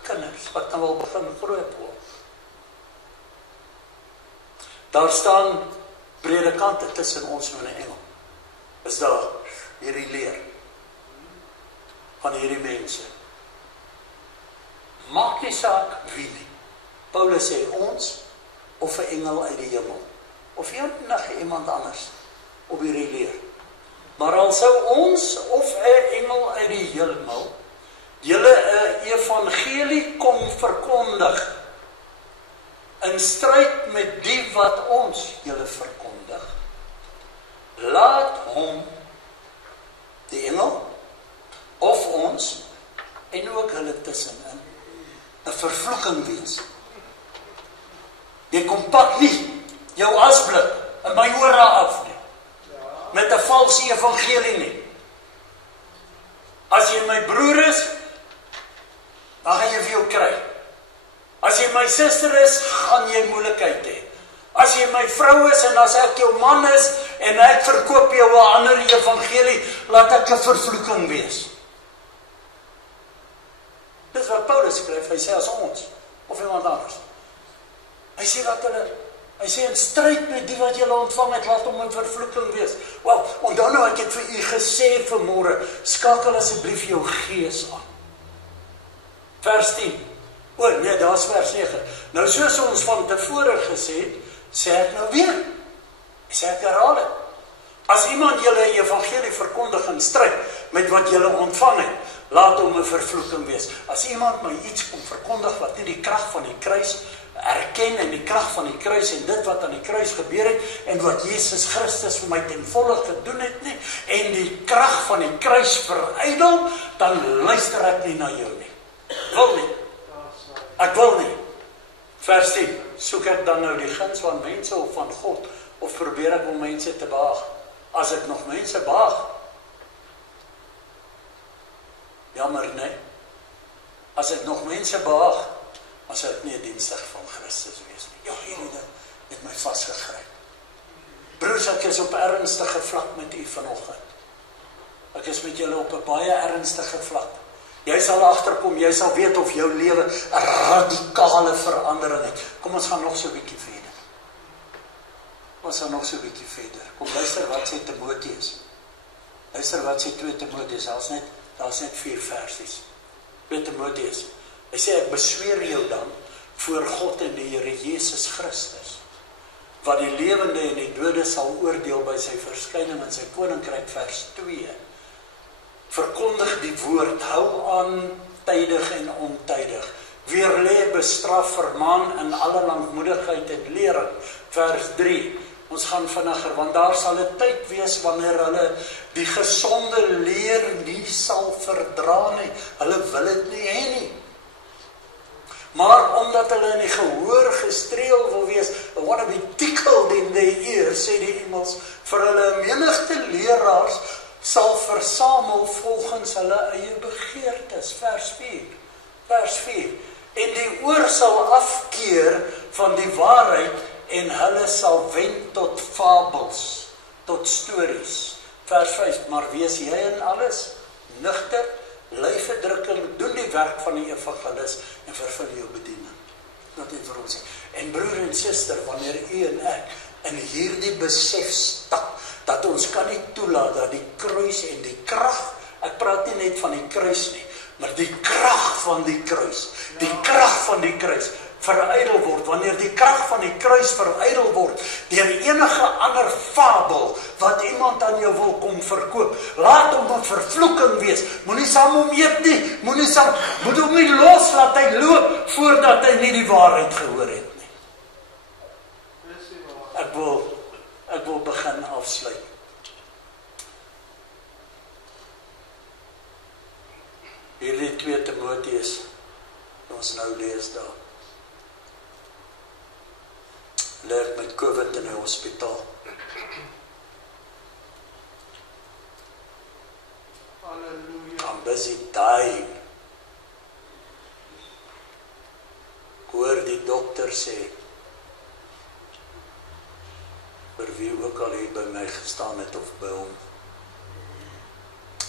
kinders, wat nou al begin groot word. Daar staan predikante tussen ons en 'n engel. Is daar hierdie leer van hierdie mense. Maak nie saak wie nie. Paulus sê ons, of 'n engel uit die hemel, of enige iemand anders op hierdie leer. Maar al sou ons, of 'n engel uit die hemel, julle 'n evangelie kom verkondig, in stryd met die wat ons julle verkondig, laat hom, die engel, of ons, en ook hulle tussenin, 'n vervloeking wees. Jy kom pak nie jou asblik in my ore af nie, met 'n valse evangelie nie. As jy my broer is, dan gaan jy vir jou kry. As jy my suster is, gaan jy moeilikheid hê. As jy my vrou is en as ek jou man is en ek verkoop jou 'n ander evangelie, laat ek 'n vervloeking wees. Dis wat Paulus skryf, hy sê as ons, of iemand anders. Hy sê dat hy sê in stryd met die wat julle ontvang het, laat hom 'n vervloeking wees. Wel, onthou nou ek het vir u gesê vanmôre, skakel asseblief jou gees aan. Vers 10. O nee, daar's vers 9. Nou soos ons van tevore gesê het, sê ek nou weer. Sê ek herhaal dit. As iemand julle 'n evangelie verkondig in stryd met wat julle ontvang het, laat hom 'n vervloeking wees. As iemand my iets kom verkondig wat nie die krag van die kruis erken en die krag van die kruis en dit wat aan die kruis gebeur het en wat Jesus Christus vir my ten volle gedoen het nie, en die krag van die kruis verydel, dan luister ek nie na jou nie. Wil nie. Ek wil nie. Vers 10. Soek ek dan nou die guns van mense of van God, of probeer ek om mense te behaag? As ek nog mense behaag, jammer nee. As ek nog mense behaag, as ek nie 'n dienstig van Christus wees nie. Ja, hierdie het my vasgegryp. Broers, ek is op 'n ernstige vlak met u vanoggend. Ek is met julle op 'n baie ernstige vlak. Jy sal agterkom, jy sal weet of jou lewe 'n radikale verandering het. Kom ons gaan nog so 'n bietjie verder. Ons gaan nog so 'n bietjie verder. Kom luister wat sê Timoteus. Luister wat sê 2 Timoteus, daar's net 4 versies. 2 Timoteus. Hy sê ek besweer jou dan voor God en die Here Jesus Christus, wat die lewende en die dode sal oordeel by sy verskyning in sy koninkryk, vers 2. Verkondig die woord, hou aan tydig en ontydig. Weerlê, bestraf, vermaan in alle lankmoedigheid en lering. Vers 3. Ons gaan vinniger, want daar sal 'n tyd wees wanneer hulle die gesonde leer nie sal verdra nie. Hulle wil dit nie hê nie. Maar omdat hulle in die gehoor gestreel wil wees, they want to be tickled in their ears, sê die Engels, vir hulle menigte leraars sal versamel volgens hulle eie begeertes. Vers 4. En die oor sal afkeer van die waarheid en hulle sal wend tot fabels, tot stories. Vers 5. Maar wees jy in alles nugter, ly verdrukking, doen die werk van die evangelis en vervul jou bediening. Dat het vir ons sê. En broer en suster, wanneer u en ek in hierdie besef stap, dat ons kan nie toelaat dat die kruis en die krag, ek praat nie net van die kruis nie, maar die krag van die kruis, verydel word. Wanneer die krag van die kruis verydel word deur enige ander fabel wat iemand aan jou wil kom verkoop, laat hom 'n vervloeking wees. Moenie saam hom eet nie, moet hom nie los laat hy loop voordat hy nie die waarheid gehoor het nie. Ek wil begin afsluit. Hierdie 2 Timoteus, ons nou lees daar. Leer met COVID in die hospitaal. Halleluja. I'm busy dying. Hoor die dokter sê, vir wie ook al hier by my gestaan het of by hom,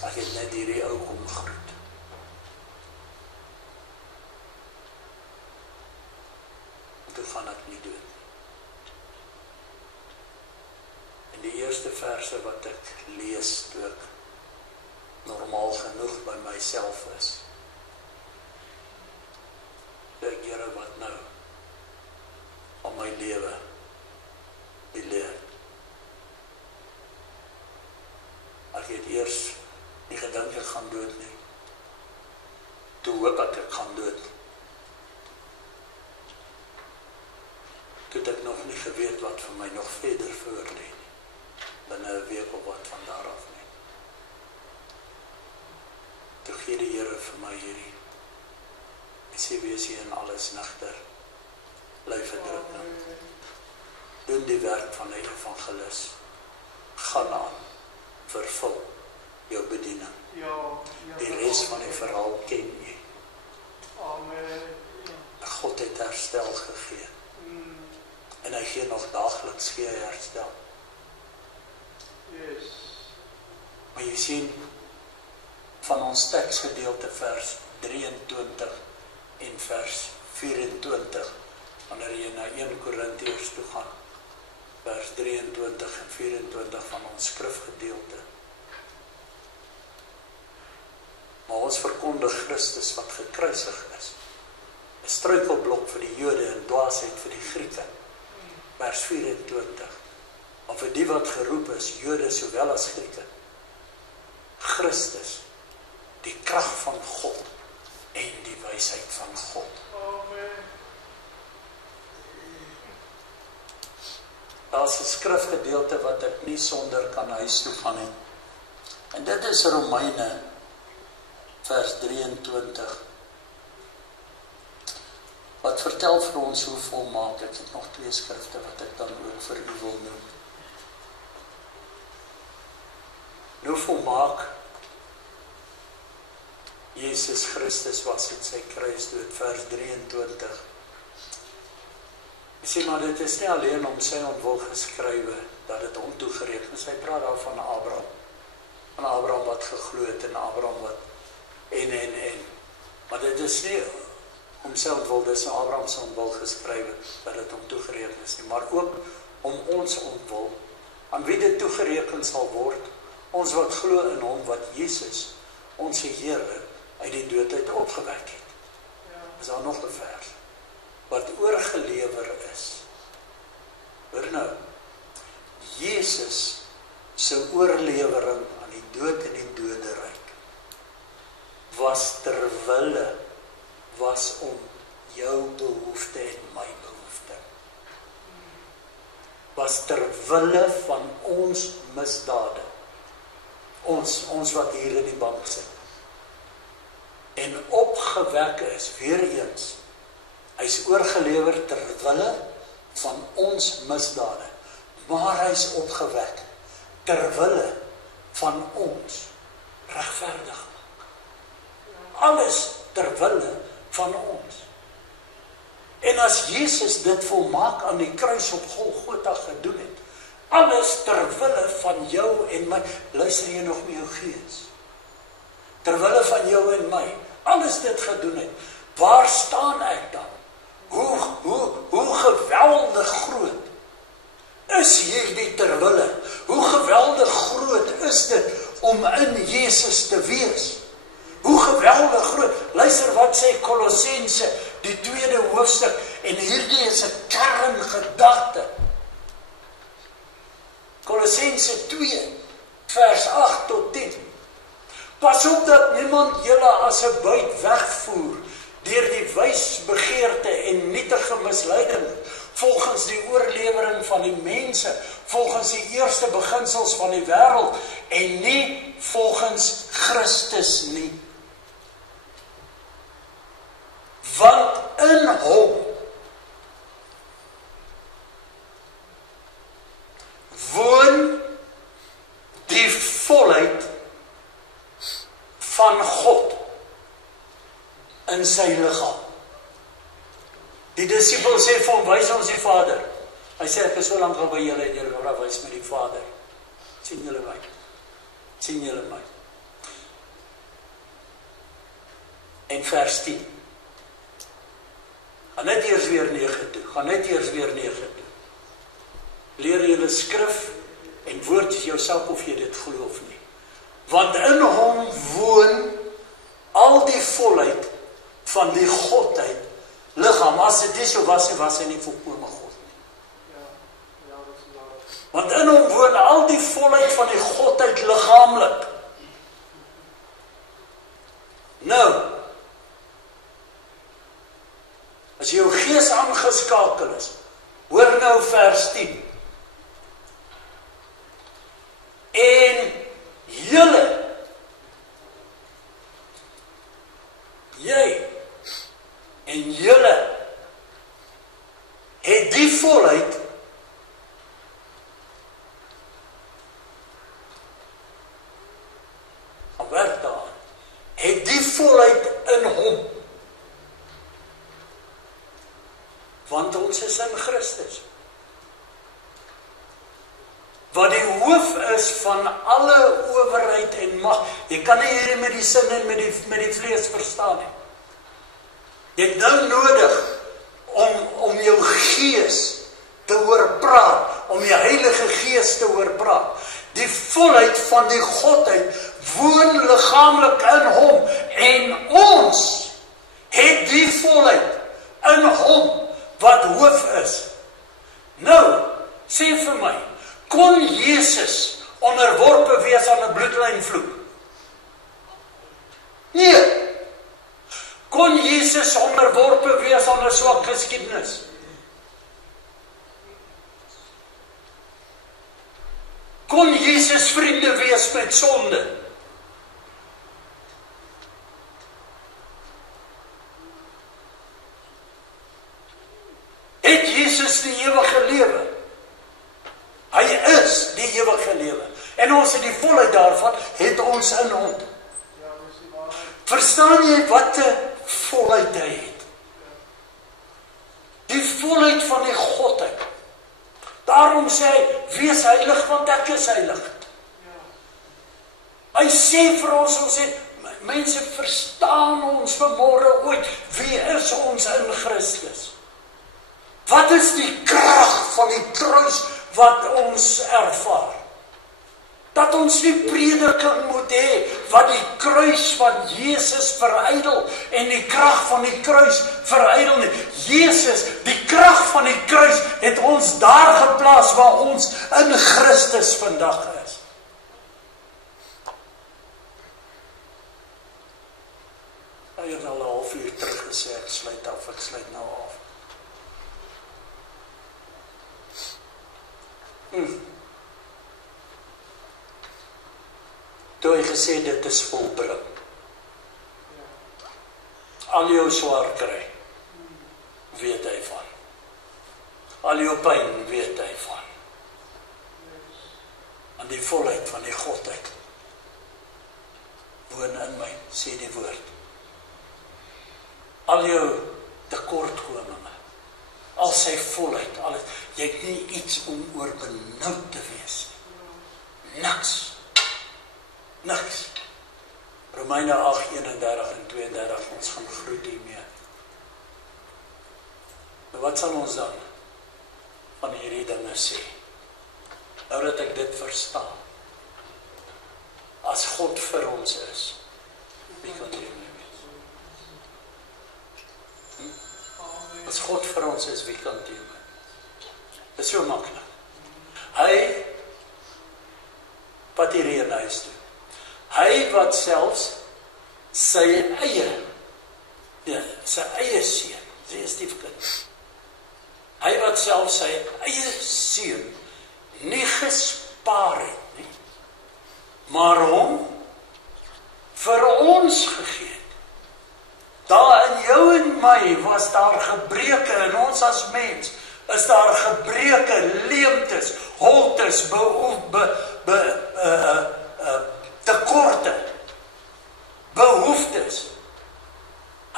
ek het net hierdie ou kom groet. Toe gaan ek nie dood nie. En die eerste verse wat ek lees, toe ek normaal genoeg by myself is, ek Here, wat nou aan my lewe die leer. Ek het eers nie gedink ek gaan dood nie. Toe hoop ek gaan dood. Toe het ek nog nie geweet wat vir my nog verder voor lê nie. Binne 'n week of wat van daar af nie. Toe gee die Here vir my hierdie. Ek sê wees hier in alles nigter. Bly verdrukking. Doen die werk van 'n evangelis. Gaan aan. Vervul jou bediening. Die res van die verhaal ken jy. Amen. God het herstel gegee. En hy gee nog daagliks gee hy herstel. Yes. Maar jy sien, van ons teksgedeelte vers 23 en vers 24, wanneer jy na 1 Korintiërs toe gaan, vers 23 en 24 van ons skrifgedeelte. Maar ons verkondig Christus wat gekruisig is. 'n struikelblok vir die Jode en dwaasheid vir die Grieke. Vers 24. Maar vir die wat geroep is, Jode sowel as Grieke, Christus, die krag van God en die wysheid van God. Amen. Daar's 'n skrifgedeelte wat ek nie sonder kan huis toe gaan nie. En dit is Romeine vers 23. Wat vertel vir ons hoe volmaak. Ek het nog 2 skrifte wat ek dan ook vir u wil noem. Nou volmaak Jesus Christus was in sy kruisdood, vers 23. Jy sê, maar dit is nie alleen om sy ontwil geskrywe, dat het hom toegereken is. Hy praat daar van Abraham. Van Abraham wat geglo het en Abraham wat en. Maar dit is nie om sy ontwil, dis in Abraham se ontwil geskrywe, dat het hom toegereken is nie. Maar ook om ons ontwil, aan wie dit toegereken sal word, ons wat glo in hom, wat Jesus, ons Here, uit die dood uit opgewek het. Is daar nog 'n vers wat oorgelewer is. Hoor nou, Jesus se oorlewering aan die dood en die doderyk was terwille, was om jou behoefte en my behoefte. Was terwille van ons misdade. Ons wat hier in die bank sit. En opgewek is, weer eens, hy is oorgelewer terwille van ons misdade, maar hy is opgewek terwille van ons regverdig. Alles terwille van ons. En as Jesus dit volmaak aan die kruis op Golgotha gedoen het, alles terwille van jou en my, luister jy nog met jou gees, terwille van jou en my, alles dit gedoen het, waar staan ek dan? Hoe geweldig groot is hierdie terwille? Hoe geweldig groot is dit om in Jesus te wees? Hoe geweldig groot, luister wat sê Kolossense, die 2de hoofstuk, en hierdie is 'n kerngedagte. Kolossense 2, vers 8 tot 10. Pas op dat niemand julle as 'n buit wegvoer deur die wysbegeerte en nietige misleiding, volgens die oorlewering van die mense, volgens die eerste beginsels van die wêreld, en nie volgens Christus nie. Want in hom woon die volheid van God in sy liggaam. Die disipel sê vir hom, wys ons die Vader. Hy sê, ek is so lank al by julle en julle vra, wys my die Vader. Sien julle my? Sien julle my? En vers 10. Gaan net eers weer 9 toe. Gaan net eers weer 9 toe. Leer julle skrif en woord is jou sak of jy dit glo of nie. Want in hom woon al die volheid van die Godheid liggaam. As dit nie so was hy nie volkome God nie. Want in hom woon al die volheid van die Godheid liggaamlik. Nou, as jou gees aangeskakel is, hoor nou vers 10. En julle, jy en julle het die volheid werk daar, het die volheid in hom. Want ons is in Christus. Wat die hoof is van alle owerheid en mag. Jy kan nie hierdie met die sin en met die vlees verstaan nie. Jy het nou nodig om jou gees te hoor praat, om die Heilige Gees te hoor praat. Die volheid van die Godheid woon liggaamlik in hom en ons het die volheid in hom wat hoof is. Nou, sê vir my, kon Jesus onderworpe wees aan 'n bloedlynvloek? Nee. Kon Jesus onderworpe wees aan 'n swak geskiedenis? Kon Jesus vriende wees met sonde? Het Jesus die ewige lewe? Hy is die ewige lewe. En ons in die volheid daarvan het ons in hom. Verstaan jy wat 'n volheid hy het? Die volheid van die Godheid. Daarom sê hy, wees heilig want ek is heilig. Hy sê vir ons sê, mense verstaan ons vanmôre ooit, wie is ons in Christus? Wat is die krag van die kruis wat ons ervaar? Dat ons nie prediking moet hê wat die kruis van Jesus verydel en die krag van die kruis verydel nie. Jesus, die krag van die kruis het ons daar geplaas waar ons in Christus vandag is. Hy het al 'n halfuur terug gesê, ek sluit nou af. Toe hy gesê dit is volbring. Al jou swaar kry, weet hy van. Al jou pyn, weet hy van. En die volheid van die Godheid woon in my, sê die woord. Al jou tekortkominge, al sy volheid, alles, jy het nie iets om oor benoud te wees. Niks. Niks. Romeine 8:31 en 32, ons gaan groet hiermee. Maar wat sal ons dan van hierdie dinge sê? Nou dat ek dit verstaan. As God vir ons is, wie kan teen my wees? As God vir ons is, wie kan teen my? Dit is so maklik. Hy wat hierdie in huis doen. Hy wat selfs sy eie seun, sy stiefkind. Hy wat selfs sy eie seun nie gespaar het nie, maar hom vir ons gegee het. Daar in jou en my was daar gebreke in ons as mens, is daar gebreke, leemtes, holtes, tekorte, behoeftes.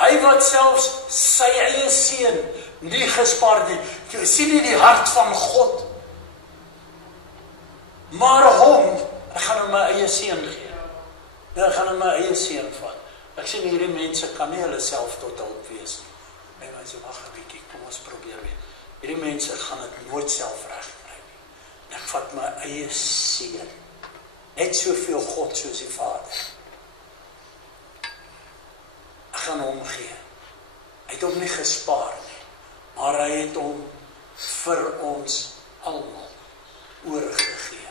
Hy Hy wat selfs sy eie seun nie gespaar nie. Jy sien nie die hart van God. Maar hom, ek gaan hom my eie seun gee. Ek gaan hom my eie seun vat. Ek sien hierdie mense kan nie hulle self tot hulp wees nie. En mense, wag 'n bietjie, kom ons probeer weer. Hierdie mense gaan dit nooit self regkry nie. En ek vat my eie seun. Net soveel God soos die Vader. Ek gaan hom gee. Hy het hom nie gespaar nie, maar hy het hom vir ons almal oorgegee.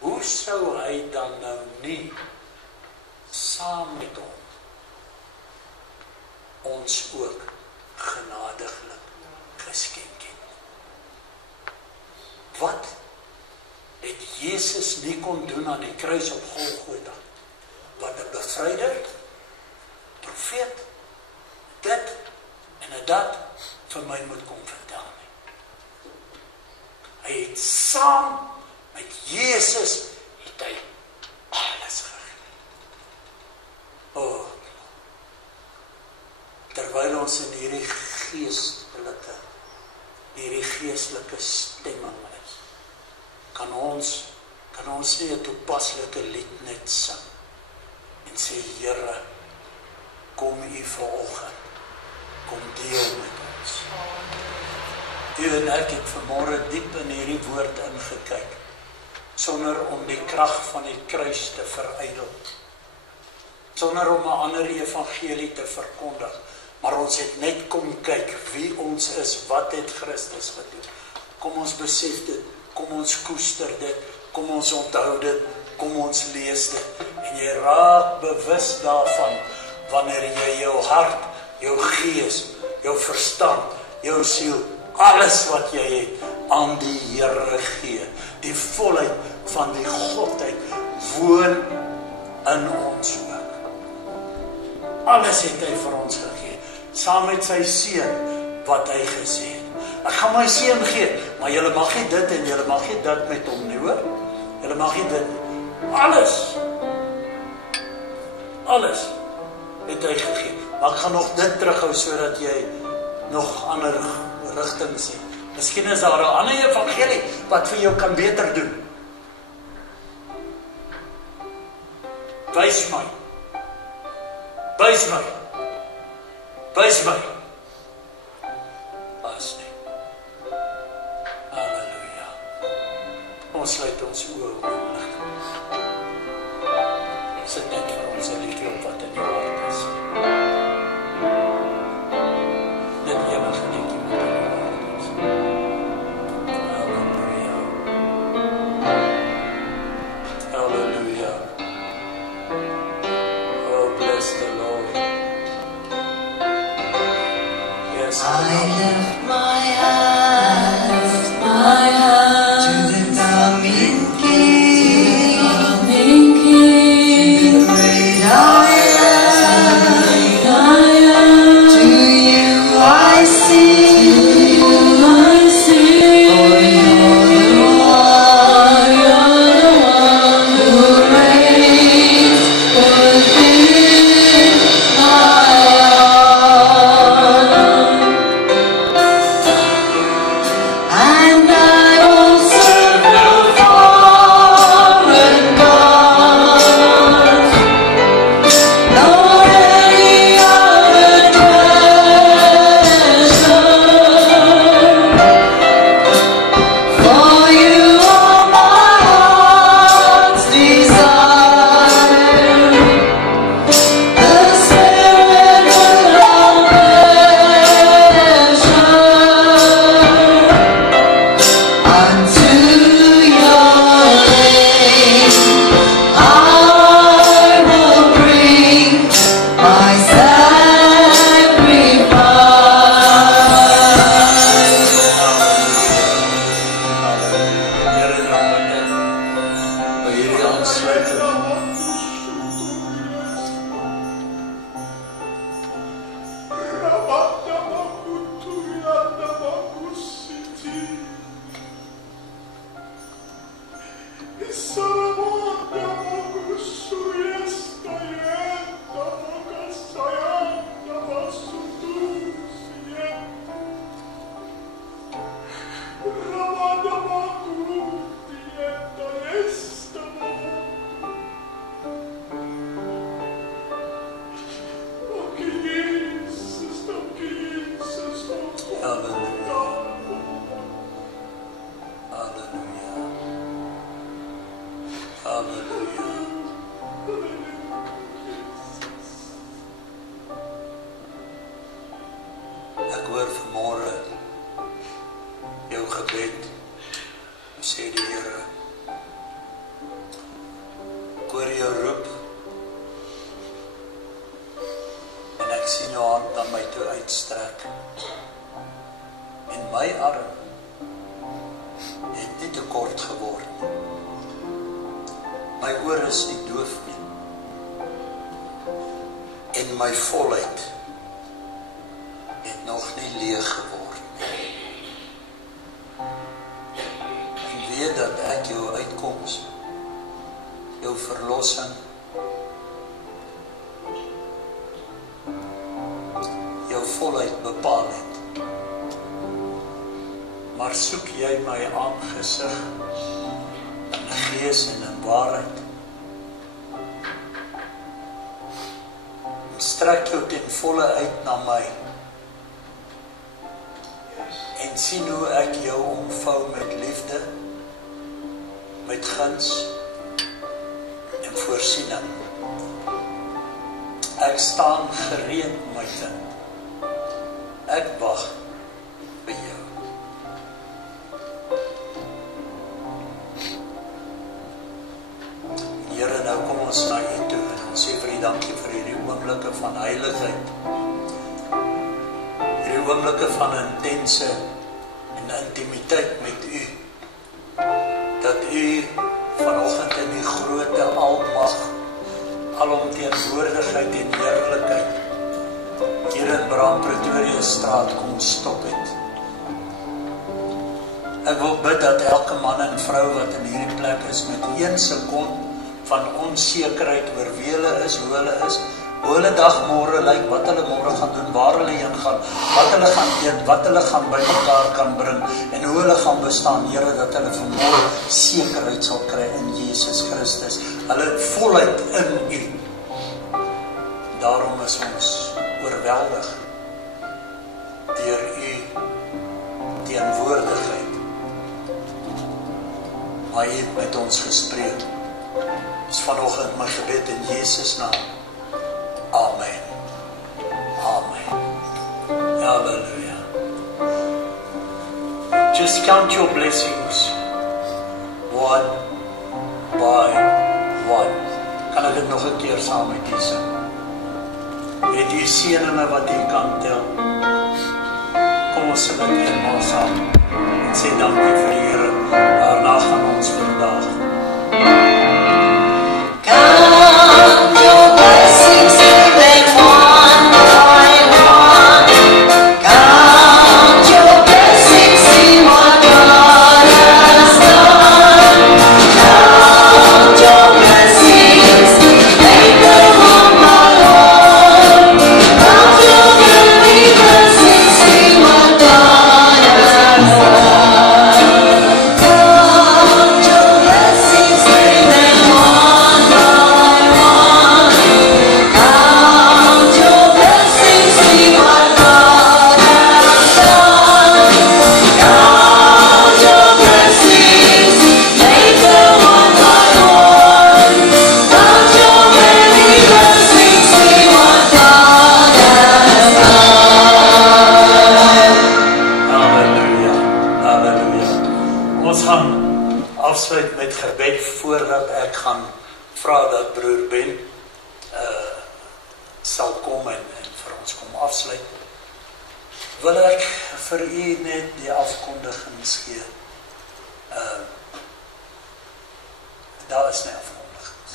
Hoe sou hy dan nou nie saam met hom ons ook genadiglik geskenk het? Wat het Jesus nie kon doen aan die kruis op Golgotha? Wat 'n bevryder, profeet, dit en dat vir my moet kom vertel nie. Hy het saam met Jesus het hy alles gegee. Terwyl ons in hierdie geestelike stemming is, kan ons nie 'n toepaslike lied net sing en sê, Here, kom U vanoggend, kom deel met ons. U en ek het vanmôre diep in hierdie woord ingekyk, sonder om die krag van die kruis te verydel, sonder om 'n ander evangelie te verkondig, maar ons het net kom kyk wie ons is, wat het Christus gedoen. Kom ons besef dit, kom ons koester dit, kom ons onthou dit, kom ons lees dit, en jy raak bewus daarvan, wanneer jy jou hart, jou gees, jou verstand, jou siel, alles wat jy het, aan die Here gee. Die volheid van die Godheid woon in ons ook. Alles het hy vir ons gegee, saam met sy seun, wat hy gesê het. Ek gaan my seun gee, maar julle mag nie dit en julle mag nie dit met hom nie, hoor? Julle mag nie dit. Alles het hy gegee. Maar ek gaan nog dit terughou, sodat jy nog ander rigting sien. Miskien is daar 'n ander evangelie, wat vir jou kan beter doen. Wys my. Wys my. Wys my. As nie. Halleluja. Ons sluit ons oë oomblik. Sit net vir ons 'n liedjie op wat in jou hart is. Net enige liedjie wat in jou hart is. Halleluja. Halleluja. Oh, bless the Lord. Yes, I lift my hands to the coming King, the great I am. To you I sing, for you're the one who reigns within my heart. Ek hoor vanmôre jou gebed, sê die Here. Ek hoor jou roep en ek sien jou hand na my toe uitstrek. En my arm het nie te kort geword. My oor is nie doof nie. En my volheid het nog nie leeg geword nie. En weet dat ek jou uitkoms, jou verlossing, jou volheid bepaal het. Maar soek jy my aangesig in gees en in waarheid. Strek jou ten volle uit na my en sien hoe ek jou omvou met liefde, met guns en voorsiening. Ek staan gereed, my kind. Ek wag vir jou. Here, nou kom ons na U toe en ons sê vir U dankie vir hierdie oomblikke van heiligheid. Hierdie oomblikke van intense en intimiteit met U. Dat U vanoggend in die groote almag, alomteenwoordigheid en heerlikheid hier in Bram Pretoria straat kom stop het. Ek wil bid dat elke man en vrou wat in hierdie plek is met 1 sekond van onsekerheid oor wie hulle is, hoe hulle dag môre lyk, wat hulle môre gaan doen, waar hulle heen gaan, wat hulle gaan eet, wat hulle gaan by mekaar kan bring en hoe hulle gaan bestaan, Here, dat hulle vanmôre sekerheid sal kry in Jesus Christus. Hulle volheid in U. Daarom is ons oorweldig deur U teenwoordigheid. Maar U het met ons gespreek. Dis vanoggend my gebed in Jesus naam. Amen. Amen. Hallelujah. Just count your blessings one by one. Kan ek dit nog 'n keer saam met u sing? Het u seëninge wat u kan tel? Kom ons sing dit eenmaal saam. En sê dankie vir die Here. Daarna gaan ons vandag. Count your blessings, then one by one. Count your blessings, see what God has done. Count your blessings, thank the Lord my Lord. Count your many blessings, see what God has done. Count your blessings, then one by one. Count your blessings, see what God has done. Count your blessings, thank the Lord my Lord. Count your many blessings, see what God has done. Halleluja, halleluja. Ons gaan afsluit met gebed voordat ek gaan vra dat broer Ben sal kom en vir ons kom afsluit. Wil ek vir u net die afkondigings gee. Daar is nie afkondigings.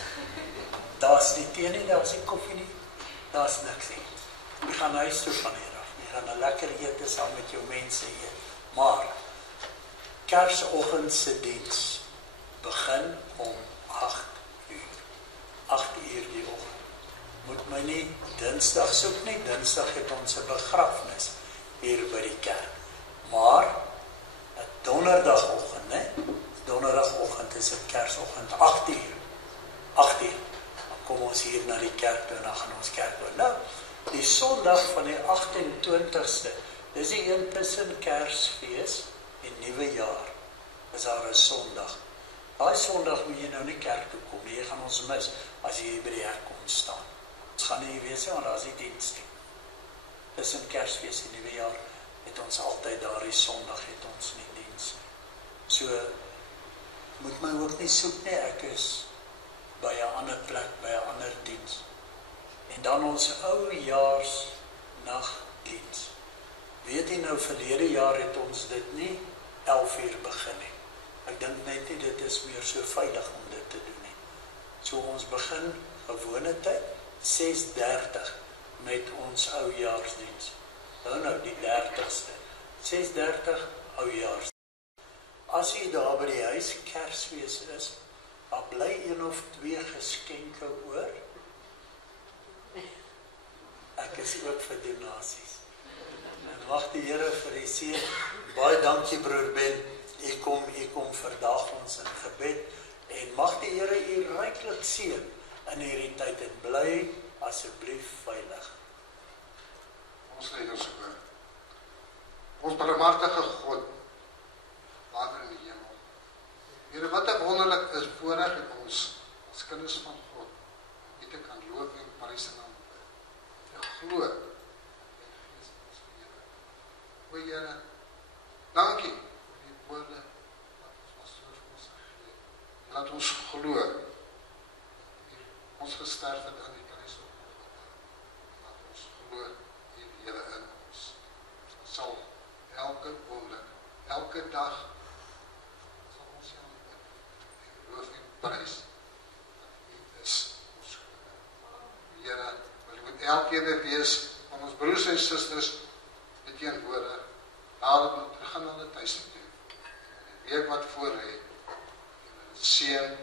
Daar is nie tee nie, daar is nie koffie nie, daar is niks nie. Jy gaan huis toe van hier af. Jy gaan 'n lekker ete saam met jou mense eet. Maar Kersoggend se diens begin om 8 uur. 8 uur die oggend. Moet my nie Dinsdag soek nie. Dinsdag het ons 'n begrafnis hier by die kerk. Maar Donderdagoggend, né? Donderdagoggend is dit Kersoggend 8 uur. 8 uur. Dan kom ons hier na die kerk toe en dan gaan ons kerk toe. Nou, die Sondag van die 28ste, dis die een tussen Kersfees en Nuwe Jaar. Is daar 'n Sondag. Daai Sondag moet jy nou nie kerk toe kom nie. Jy gaan ons mis as jy by die hek kom staan. Ons gaan nie wees nie, want daar is nie diens nie. tussen Kersfees en Nuwejaar het ons altyd daardie Sondag het ons nie diens. So moet my ook nie soek nie, ek is by 'n ander plek, by 'n ander diens. En dan ons oujaars nagdiens. Weet jy nou, verlede jaar het ons dit nie 11 uur begin nie. Ek dink net nie dit is meer so veilig om dit te doen nie. So ons begin gewone tyd 6:30 met ons oujaarsdiens. Nou die 30ste. 6:30 oujaars. As jy daar by die huis Kersfees is, dan bly 1 of 2 geskenke oor. Ek is ook vir donasies. En mag die Here vir die seën. Baie dankie broer Ben. U kom vandag ons in gebed. En mag die Here u ryklik seën in hierdie tyd en bly asseblief veilig. Ons lê ons oor. Ons barmhartige God, Vader in die hemel. Here, wat 'n wonderlik is voorreg het ons as kinders van God om U te kan loof en prys en aanbid. Te glo in Gees van ons Here. O Here, dankie vir die woorde wat ons was so vir ons gegee. En laat ons glo dat U ons gesterf het aan die kruis op Golgotha. Laat ons glo U Here in ons. Ons sal elke oomblik, elke dag sal ons jou aanbid en loof en prys dat U is ons God. Here, wil moet elkeen wees van ons broers en susters met teenwoordig. Laat ons terug gaan na hulle tuiste toe. En die week wat voor lê, en seën